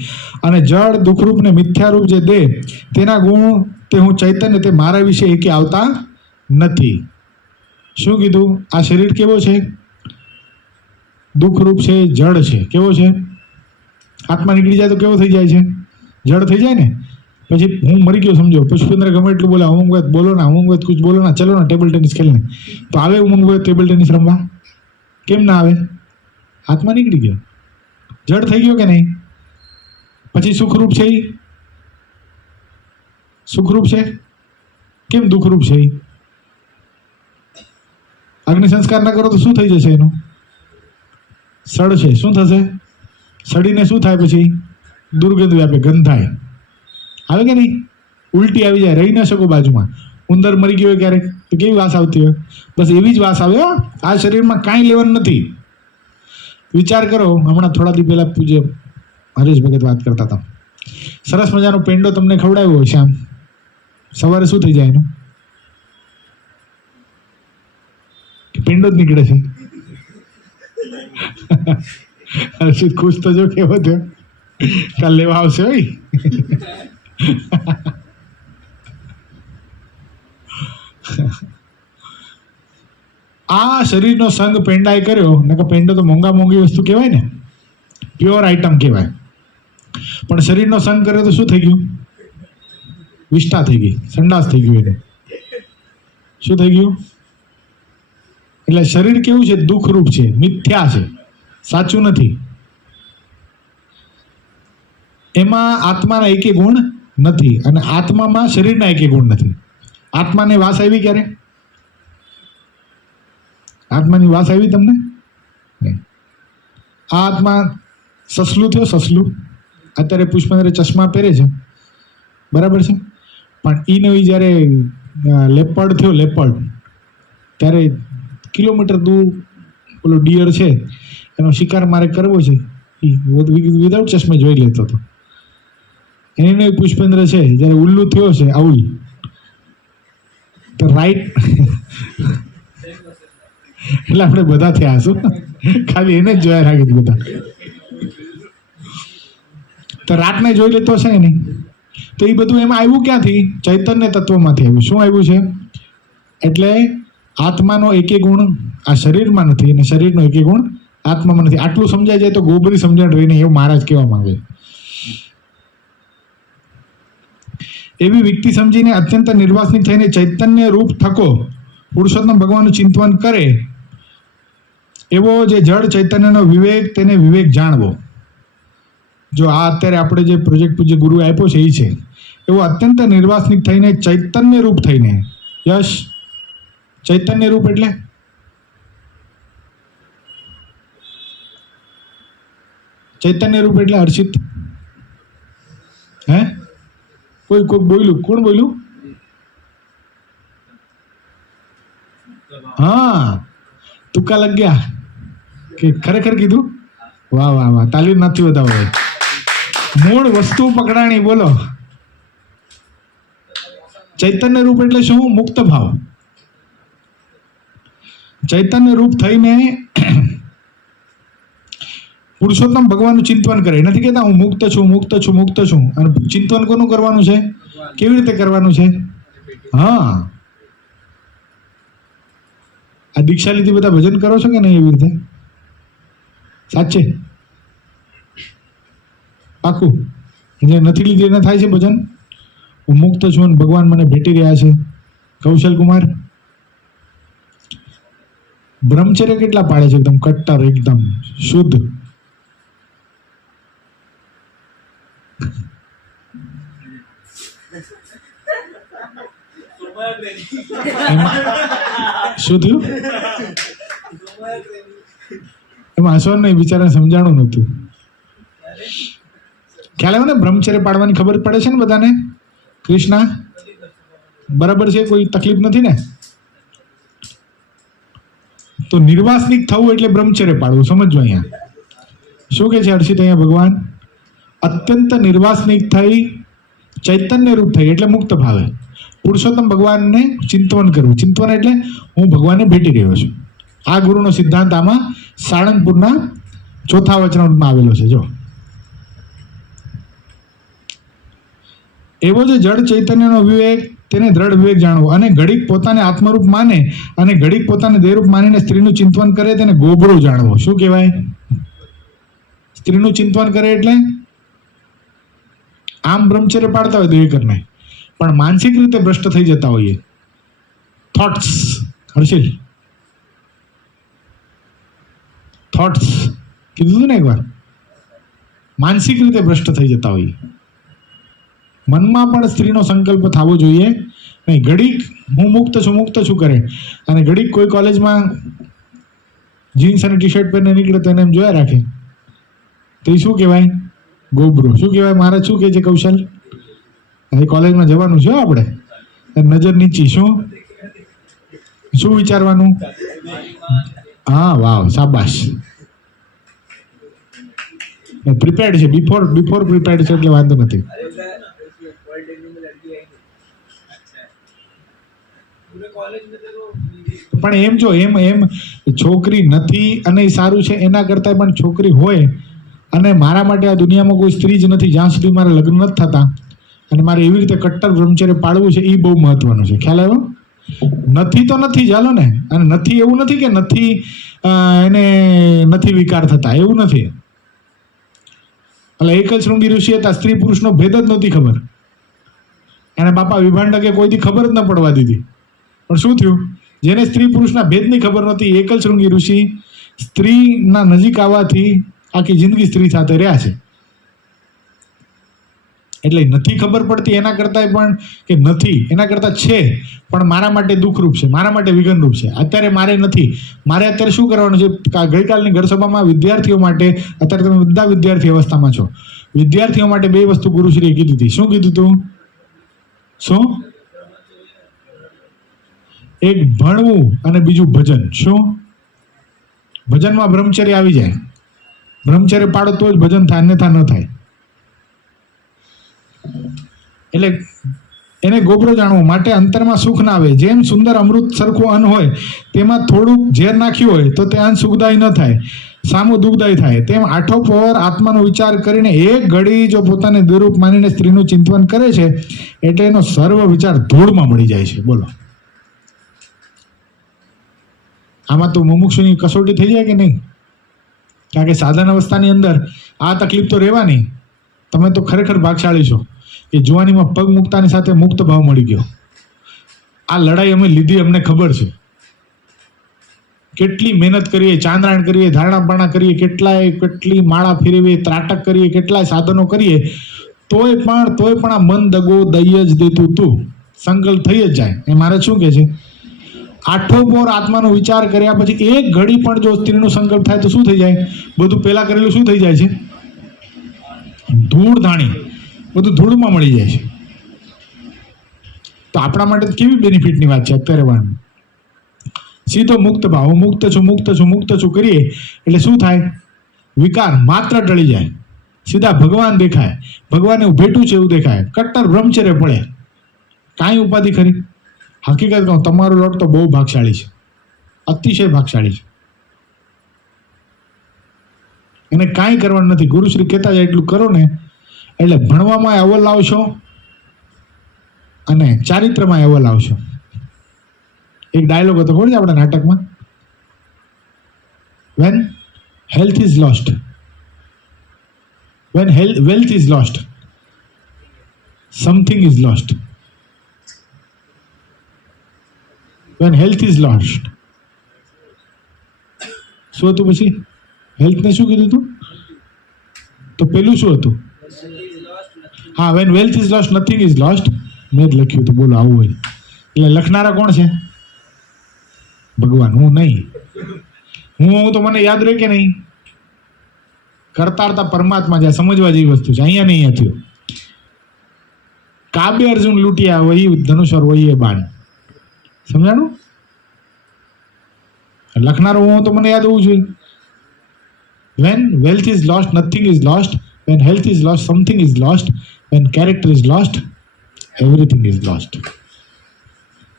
અને જળ દુઃખરૂપ ને મિથ્યારૂપ જે દેહ તેના ગુણ તે હું ચૈતન્ય તે મારા વિશે એકે આવતા નથી. શું કીધું? આ શરીર કેવો છે? દુઃખરૂપ છે, જળ છે. કેવો છે? આત્મા નીકળી જાય તો કેવો થઈ જાય છે? જળ થઈ જાય ને. પછી હું મરી ગયો સમજો, પુષ્પેન્દ્ર ગમે એટલું બોલે ઉમંગ બોલો ના, ઉમંગ કુછ બોલો ના, ચલો ના ટેબલ ટેનિસ ખેલને, તો આવે ઉમંગ ટેબલ ટેનિસ રમવા? કેમ ના આવે? આત્મા નીકળી ગયો, જડ થઈ ગયો કે નહીં? પછી સુખરૂપ છે, સુખરૂપ છે. કેમ દુઃખરૂપ છે? અગ્નિ સંસ્કાર ના કરો તો શું થઈ જશે? એનું સડ છે, શું થશે? સડીને શું થાય? પછી દુર્ગંધ વ્યાપે, ગંધાય, આવે કે નહીં? ઉલટી આવી જાય, રહી ન શકો બાજુમાં. ઉંદર મરી ગયો હોય ક્યારેક તો કેવી વાસ આવતી હોય? બસ એવી જ વાસ આવે. આ શરીરમાં કાંઈ લેવાનું નથી. વિચાર કરો, હમણાં થોડા દી પહેલા પૂજ્ય હરેશ ભગત વાત કરતા હતા, સરસ મજાનો પેંડો તમને ખવડાવ્યો હોય શ્યામ, સવારે શું થઈ જાય એનું? પેંડો જ નીકળે છે. હર્ષિત ખુશ તો જો કેવો થયો, કાલ લેવા આવશે હોય. આ શરીરનો સંગ પેંડાએ કર્યો, નકર પેંડો તો મોંઘા મોંઘી વસ્તુ કહેવાય ને, પ્યોર આઈટમ કહેવાય. પણ શરીરનો સંગ કર્યો તો શું થઈ ગયું? વિષ્ઠા થઈ ગઈ, સંડાસ થઈ ગયું. એને શું થઈ ગયું? એટલે શરીર કેવું છે? દુઃખરૂપ છે, મિથ્યા છે, સાચું નથી. એમાં આત્માના એકે ગુણ નથી, અને આત્મામાં શરીરના એકે ગુણ નથી. આત્માને વાસ આવી ક્યારે? આત્માની વાસ આવી તમને? આ આત્મા સસલું થયો, સસલું. અત્યારે પુષ્પેન્દ્ર ચશ્મા પહેરે છે, બરાબર છે, પણ ઈને જ્યારે લેપર્ડ થયો, લેપર્ડ, ત્યારે કિલોમીટર દૂર પેલો ડિયર છે એનો શિકાર મારે કરવો છે, વિધાઉટ ચશ્મે જોઈ લેતો હતો. એને પુષ્પેન્દ્ર છે જ્યારે ઉલ્લુ થયો છે, આઉલ, તો રાઈટ, એટલે આપણે બધા થયા શું, ખાલી એને જ જોયા રાખી બધા. તો રાતને જોઈ લેતો છે નહીં, તો એ બધું એમાં આવ્યું ક્યાંથી? ચૈતન્ય તત્વમાંથી આવ્યું. શું આવ્યું છે? એટલે આત્માનો એકે ગુણ આ શરીરમાં નથી, અને શરીરનો એકે ગુણ આત્મામાં નથી. આટલું સમજાય જાય તો ગોબરી સમજણ રહીને એવું મહારાજ કહેવા માંગે. એવી વ્યક્તિ સમજીને અત્યંત નિર્વાસનિક થઈને ચૈતન્ય રૂપ થકો પુરુષોત્તમ ભગવાનનું ચિંતન કરે, એવો જે જળ ચૈતન્યનો વિવેક, તેને વિવેક જાણવો. જો આ અત્યારે આપણે જે પ્રોજેક્ટ પૂજ્ય ગુરુ આપ્યો છે એ છે, એવો અત્યંત નિર્વાસનિક થઈને ચૈતન્ય રૂપ થઈને, યશ ચૈતન્ય રૂપ એટલે ચૈતન્ય રૂપ એટલે હર્ષિત, હે કોઈ બોલ્યું? કોણ બોલ્યું? હા, તુક્કા લગ ગયા કે ખરેખર કીધું? વાહ વાહ વાહ, તાલીમ નથી વધાવો. મૂળ વસ્તુ પકડાણી. બોલો, ચૈતન્ય રૂપ એટલે શું? મુક્ત ભાવ. ચૈતન્ય રૂપ થઈને પુરુષોત્તમ ભગવાનનું ચિંતન કરે. નથી કહેતા હું મુક્ત છું, મુક્ત છું, મુક્ત છું. અને ચિંતન કોનું કરવાનું છે? કેવી રીતે કરવાનું છે? હા, આ દીક્ષા લીધી બધા ભજન કરો છો કે નહીં? એવી રીતે સાચે પાકું? જે નથી લીધી એને થાય છે ભજન? હું મુક્ત છું અને ભગવાન મને ભેટી રહ્યા છે. કૌશલ કુમાર બ્રહ્મચર્ય કેટલા પાડે છે? એકદમ કટ્ટર, એકદમ શુદ્ધ. શું થયું? એમાં હસવાનું નહીં, બિચારા સમજાણું નહોતું. ખ્યાલ આવ્યો ને? બ્રહ્મચર્ય પાડવાની ખબર પડે છે ને બધાને? કૃષ્ણા બરાબર છે, કોઈ તકલીફ નથી ને? તો નિર્વાસનિક થવું એટલે બ્રહ્મચર્ય પાડવું. સમજો અહીંયા શું કે છે હર્ષિત? અહીંયા ભગવાન અત્યંત નિર્વાસનિક થઈ ચૈતન્ય રૂપ થઈ એટલે મુક્ત ભાવે પુરુષોત્તમ ભગવાનને ચિંતવન કરવું. ચિંતવન એટલે હું ભગવાનને ભેટી રહ્યો છું. આ ગુરુનો સિદ્ધાંત આમાં સાળંગપુરના ચોથા વચનામૃતમાં આવેલો છે. જો એવો જે જળ ચૈતન્યનો વિવેક તેને દ્રઢ વિવેક જાણવો અને ઘડીક પોતાને આત્મરૂપ માને અને ઘડીક પોતાને દેહરૂપ માનીને સ્ત્રીનું ચિંતવન કરે તેને ગોબરો જાણવો. શું કહેવાય? સ્ત્રીનું ચિંતવન કરે એટલે આમ બ્રહ્મચર્ય પાડતા હોય તો એ કરનાય, પણ માનસિક રીતે ભ્રષ્ટ થઈ જતા હોઈએ. થોટ્સ, હર્ષિલ, થોટ્સ કીધું ને એકવાર, માનસિક રીતે ભ્રષ્ટ થઈ જતા હોઈએ. મનમાં પણ સ્ત્રીનો સંકલ્પ થવો જોઈએ નહીં. ઘડીક હું મુક્ત છું કરે અને ઘડીક કોઈ કોલેજમાં જીન્સ અને ટી શર્ટ પહેરીને નીકળે તો એને એમ જોયા રાખે તો એ શું કહેવાય? ગોબરો. શું કહેવાય? મહારાજ શું કહે છે? કૌશલ, આજે કોલેજમાં જવાનું છે આપણે, નજર નીચી. શું વિચારવાનું? હા, વાવ, શાબાશ, પ્રિપેર્ડ છે. બિફોર પ્રિપેર્ડ છે એટલે વાંધો નથી. પણ એમ જો એમ છોકરી નથી અને એ સારું છે, એના કરતાં પણ છોકરી હોય અને મારા માટે આ દુનિયામાં કોઈ સ્ત્રી જ નથી જ્યાં સુધી મારા લગ્ન નથી થતા અને મારે એવી રીતે કટ્ટર બ્રહ્મચર્ય પાળવું છે, એ બહુ મહત્વનું છે. ખ્યાલ આવ્યો? નથી તો નથી, ચાલો ને. અને નથી એવું નથી કે નથી એને નથી વિકાર થતા, એવું નથી. એટલે એકલ શૃંગી ઋષિ હતા, સ્ત્રી પુરુષનો ભેદ જ નહોતી ખબર. એને બાપા વિભાંડકે કોઈથી ખબર જ ન પડવા દીધી. પણ શું થયું? જેને સ્ત્રી પુરુષના ભેદની ખબર નહોતી, એકલ શૃંગી ઋષિ સ્ત્રીના નજીક આવવાથી આખી જિંદગી સ્ત્રી સાથે રહ્યા છે. એટલે નથી ખબર પડતી એના કરતાં પણ કે નથી એના કરતાં છે પણ મારા માટે દુઃખરૂપ છે, મારા માટે વિઘનરૂપ છે. અત્યારે મારે નથી, મારે અત્યારે શું કરવાનું છે? ગઈકાલની ઘર સભામાં વિદ્યાર્થીઓ માટે, અત્યારે તમે બધા વિદ્યાર્થી અવસ્થામાં છો, વિદ્યાર્થીઓ માટે 2 વસ્તુ ગુરુશ્રીએ કીધી હતી. શું કીધું હતું? શું? એક ભણવું અને બીજું ભજન. શું? ભજનમાં બ્રહ્મચર્ય આવી જાય. બ્રહ્મચર્ય પાડો તો જ ભજન થાય, અન્યથા ન થાય. એટલે એને ગોબરો જાણવો માટે અંતરમાં સુખ ના આવે. જેમ સુંદર અમૃત સરખું અન્ન હોય તેમાં થોડુંક ઝેર નાખ્યું હોય તો તે અન્ન સુખદાયી ન થાય, સામું દુઃખદાયી થાય. તેમ આઠો પહોર આત્માનો વિચાર કરીને એક ઘડી જો પોતાને દુરૂપ માનીને સ્ત્રીનું ચિંતવન કરે છે એટલે એનો સર્વ વિચાર ધૂળમાં મળી જાય છે. બોલો, આમાં તો મુમુક્ષુની કસોટી થઈ જાય કે નહીં? કારણ કે સાધન અવસ્થાની અંદર આ તકલીફ તો રહેવાની. તમે તો ખરેખર ભાગશાળી છો કે જુવાનીમાં પગ મૂકતાની સાથે મુક્ત ભાવ મળી ગયો. આ લડાઈ અમે લીધી, અમને ખબર છે. કેટલી મહેનત કરીએ, ચાંદ્રાયણ કરીએ, ધારણા કરીએ, કેટલી માળા ફેરવીએ, ત્રાટક કરીએ, કેટલાય સાધનો કરીએ, તોય પણ આ મન દગો દઈ જ દેતું તું. સંકલ્પ થઈ જ જાય. એ મારે શું કહે છે? આઠો પોર આત્માનો વિચાર કર્યા પછી એક ઘડી પણ જો સ્ત્રીનો સંકલ્પ થાય તો શું થઈ જાય? બધું પહેલા કરેલું શું થઈ જાય છે? ધૂળ ધાણી, બધું ધૂળમાં મળી જાય છે. તો આપણા માટે કેવી બેનિફિટની વાત છે અત્યારે વાળનું. સીધો મુક્ત ભાવ, હું મુક્ત છું કરીએ એટલે શું થાય? વિકાર માત્ર ટળી જાય, સીધા ભગવાન દેખાય, ભગવાને ભેટું છે એવું દેખાય, કટ્ટર બ્રહ્મચર્ય પડે, કાંઈ ઉપાધિ ખરી. હકીકત કહું, તમારો લોટ તો બહુ ભાગશાળી છે, અતિશય ભાગશાળી છે. એને કાંઈ કરવાનું નથી. ગુરુશ્રી કહેતા જાય એટલું કરો ને એટલે ભણવામાં અવ્વલ આવશો અને ચારિત્રમાં અવ્વલ આવશો. એક ડાયલોગ હતો ખબર છે આપણા નાટકમાં, when health is lost, when wealth is lost, something is lost. When health is lost, શું હતું પછી? હેલ્થને શું કીધું હતું? તો પેલું શું હતું? હા, when wealth is lost nothing is lost. મેં જ લખ્યું હતું. બોલો, આવું હોય એટલે લખનારા કોણ છે? ભગવાન, હું નહીં. હું તો મને યાદ રહે કે નહીં? કરતા પરમાત્મા જ્યાં સમજવા જેવી વસ્તુ છે. અહીંયા નહીં થયું. કાબે અર્જુન લૂંટ્યા વહી ધનુષર વહી એ બાણ. સમજાણું? લખનારો હું તો મને યાદ હોવું જોઈએ. When wealth is lost nothing is lost, When health is lost, something is lost. When character is lost, everything is lost.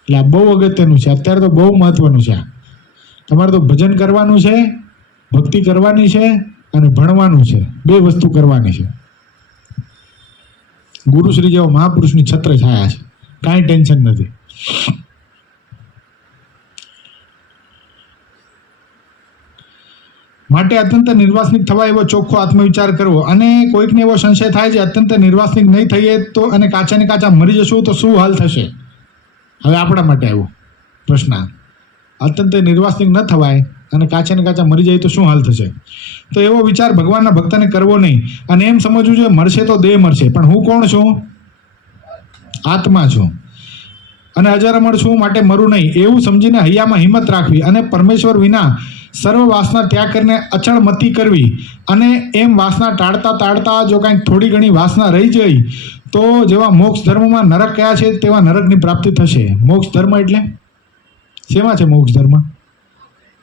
એટલે આ બહુ અગત્યનું છે, અત્યારે તો બહુ મહત્વનું છે. તમારે તો ભજન કરવાનું છે, ભક્તિ કરવાની છે અને ભણવાનું છે. બે વસ્તુ કરવાની છે. ગુરુશ્રી જેવા મહાપુરુષની છત્ર છાયા છે, કાંઈ ટેન્શન નથી. માટે અત્યંત નિર્વાસનિક થવા એવો ચોખ્ખો આત્મવિચાર કરવો. અને કોઈકને એવો સંશય થાય છે અત્યંત નિર્વાસનિક નહીં થઈએ તો અને કાચા ને કાચા મરી જશું તો શું હાલ થશે? હવે આપણા માટે આવ્યો પ્રશ્ન. અત્યંત નિર્વાસનિક ન થવાય અને કાચા ને કાચા મરી જાય તો શું હાલ થશે? તો એવો વિચાર ભગવાનના ભક્તને કરવો નહીં. અને એમ સમજવું જોઈએ મરશે તો દેહ મરશે, પણ હું કોણ છું? આત્મા છું અને અજર અમર છું, માટે મરું નહીં એવું સમજીને હૈયામાં હિંમત રાખવી અને પરમેશ્વર વિના સર્વ વાસના ત્યાગ કરીને અચળ મતિ કરવી. અને એમ વાસના ટાળતા ટાળતા જો કાંઈક થોડી ઘણી વાસના રહી જાય તો જેવા મોક્ષ ધર્મમાં નરક કયા છે તેવા નરકની પ્રાપ્તિ થશે. મોક્ષ ધર્મ એટલે શેમાં છે મોક્ષ ધર્મ?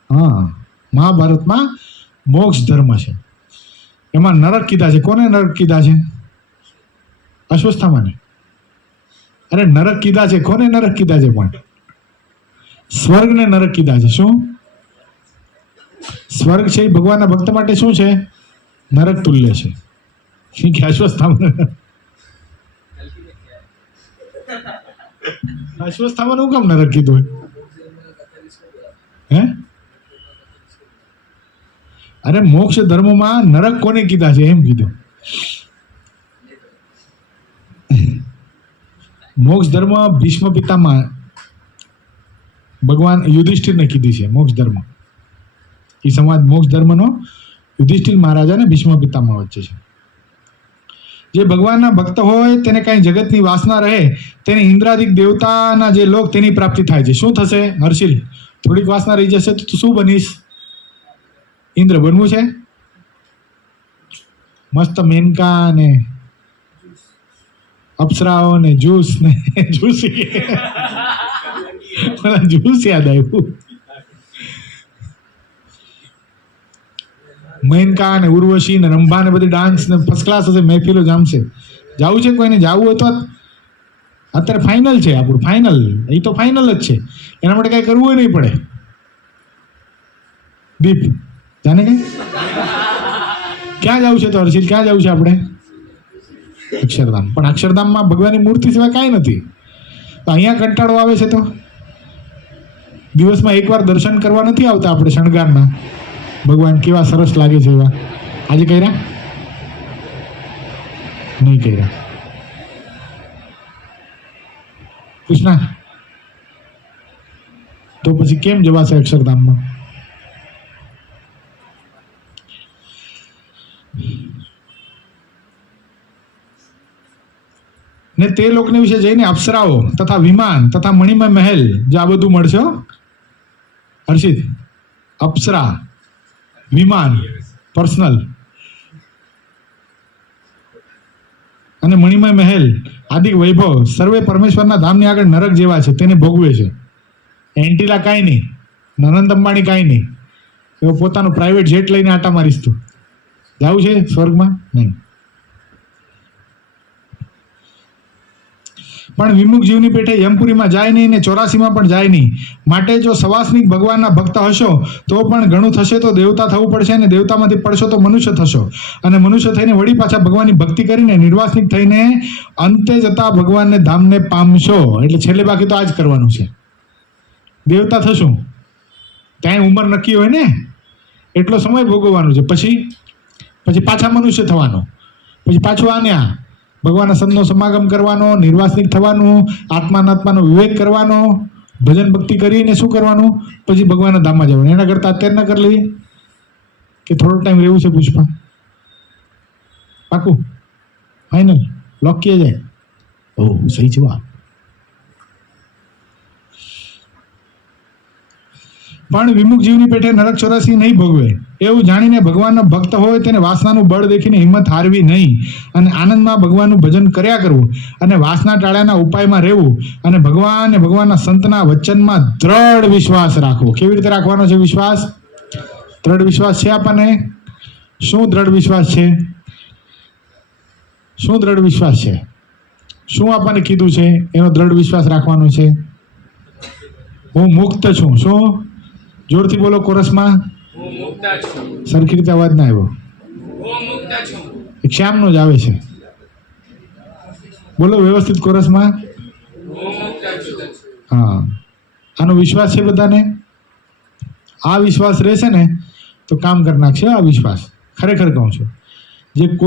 હા, મહાભારતમાં મોક્ષ ધર્મ છે. એમાં નરક કીધા છે. કોને નરક કીધા છે? અશ્વસ્થામાને. અરે નરક કીધા છે. કોને નરક કીધા છે? પણ સ્વર્ગને નરક કીધા છે. શું સ્વર્ગ છે એ ભગવાનના ભક્ત માટે શું છે? નરક તુલ્ય છે. કે અશ્વસ્થામા અશ્વસ્થામાનું કામ નરક કીધું? હે? અરે મોક્ષ ધર્મમાં નરક કોને કીધા છે એમ કીધું. મોક્ષ ધર્મ ભીષ્મ પિતામહ ભગવાન યુધિષ્ઠિરને કીધી છે. મોક્ષ ધર્મ એ સંવાદ મોક્ષ ધર્મનો યુધિષ્ઠિર મહારાજા અને ભીષ્મ પિતામહ વચ્ચે છે. જે ભગવાનના ભક્ત હોય તેને કાંઈ જગતની વાસના રહે તેને ઇન્દ્રાદિક દેવતાના જે લોક તેની પ્રાપ્તિ થાય છે. શું થશે હર્ષિલ? થોડીક વાસના રહી જશે તો તું શું બનીશ? ઇન્દ્ર બનવું છે? મસ્ત મેનકા ને અપ્સરાઓ ને જ્યુસ ને જ્યુસી જ્યુસ યાદ આવ્યું. મેનકા ને ઉર્વશી ને રંભા ને બધી ડાન્સ ને ફર્સ્ટ ક્લાસ હશે, મહેફિલો જામશે. જવું છે કોઈને? જવું હોય તો અત્યારે ફાઇનલ છે આપણું. ફાઇનલ એ તો ફાઇનલ જ છે. એના માટે કાંઈ કરવું નહીં પડે. દીપ જાને કઈ ક્યાં જવું છે? તો હર્ષિલ ક્યાં જવું છે આપણે? અક્ષરધામ. પણ અક્ષરધામમાં ભગવાનની મૂર્તિ સિવાય કાંઈ નથી. તો અહીંયા કંટાળો આવે છે તો દિવસમાં એકવાર દર્શન કરવા નથી આવતા આપણે શણગારના? ભગવાન કેવા સરસ લાગે છે એવા આજે કર્યા? નહીં કર્યા. કૃષ્ણા તો પછી કેમ જવાશે અક્ષરધામમાં? ને તે લોકને વિશે જઈને અપ્સરાઓ તથા વિમાન તથા મણિમય મહેલ જે આ બધું મળશે. હર્ષિત, અપ્સરા, વિમાન પર્સનલ અને મણિમય મહેલ આદિ વૈભવ સર્વે પરમેશ્વરના ધામની આગળ નરક જેવા છે, તેને ભોગવે છે. એન્ટિલા કાંઈ નહીં, નરેન્દ્ર અંબાણી કાંઈ નહીં. એવો પોતાનું પ્રાઇવેટ જેટ લઈને આટા મારીશ તું. જવું છે સ્વર્ગમાં? નહીં. પણ વિમુખ જીવની પેઠે યમપુરીમાં જાય નહીં ને 84માં પણ જાય નહીં. માટે જો સવાસનિક ભગવાનના ભક્ત હશો તો પણ ઘણું થશે તો દેવતા થવું પડશે, અને દેવતામાંથી પડશો તો મનુષ્ય થશો, અને મનુષ્ય થઈને વળી પાછા ભગવાનની ભક્તિ કરીને નિર્વાસનિક થઈને અંતે જતા ભગવાનને ધામને પામશો. એટલે છેલ્લે બાકી તો આ જ કરવાનું છે. દેવતા થશું ત્યાં ઉંમર નક્કી હોય ને, એટલો સમય ભોગવવાનો છે. પછી પાછા મનુષ્ય થવાનો, પછી પાછું આને ભગવાનના સંતનો સમાગમ કરવાનો, નિર્વાસનિક થવાનું, આત્માનો વિવેક કરવાનો, ભજન ભક્તિ કરીને શું કરવાનું? પછી ભગવાનના ધામમાં જવાનું. એના કરતાં અત્યારે ન કરી લઈએ કે થોડો ટાઈમ રહેવું છે? પુષ્પા પાકું ફાઇનલ લોક કિયા જાય? ઓહ સહી જવાબ. પણ વિમુખ જીવની પેઠે નરક 84 નહીં ભોગવે એવું જાણીને ભગવાનનો ભક્ત હોય તેને વાસનાનું બળ દેખીને હિંમત હારવી નહીં, અને આનંદમાં ભગવાનનું ભજન કર્યા કરવું, અને વાસના ટાળ્યાના ઉપાયમાં રહેવું, અને ભગવાન અને ભગવાનના સંતના વચનમાં દ્રઢ વિશ્વાસ રાખવો. કેવી રીતે રાખવાનો છે વિશ્વાસ? દ્રઢ વિશ્વાસ છે આપણને. શું દ્રઢ વિશ્વાસ છે? શું દ્રઢ વિશ્વાસ છે? શું આપણને કીધું છે એનો દ્રઢ વિશ્વાસ રાખવાનો છે? હું મુક્ત છું. શું? જોરથી બોલો કોરસમાં. હું મુક્ત છું. સરખી રીતે અવાજ ના આવ્યો. હું મુક્ત છું. એક શ્યામનો જ આવે છે. બોલો વ્યવસ્થિત કોરસમાં. હું મુક્ત છું. હા, આનો વિશ્વાસ છે બધાને? આ વિશ્વાસ રહેશે ને તો કામ કરી નાખશે. આ વિશ્વાસ ખરેખર કહું છું. જે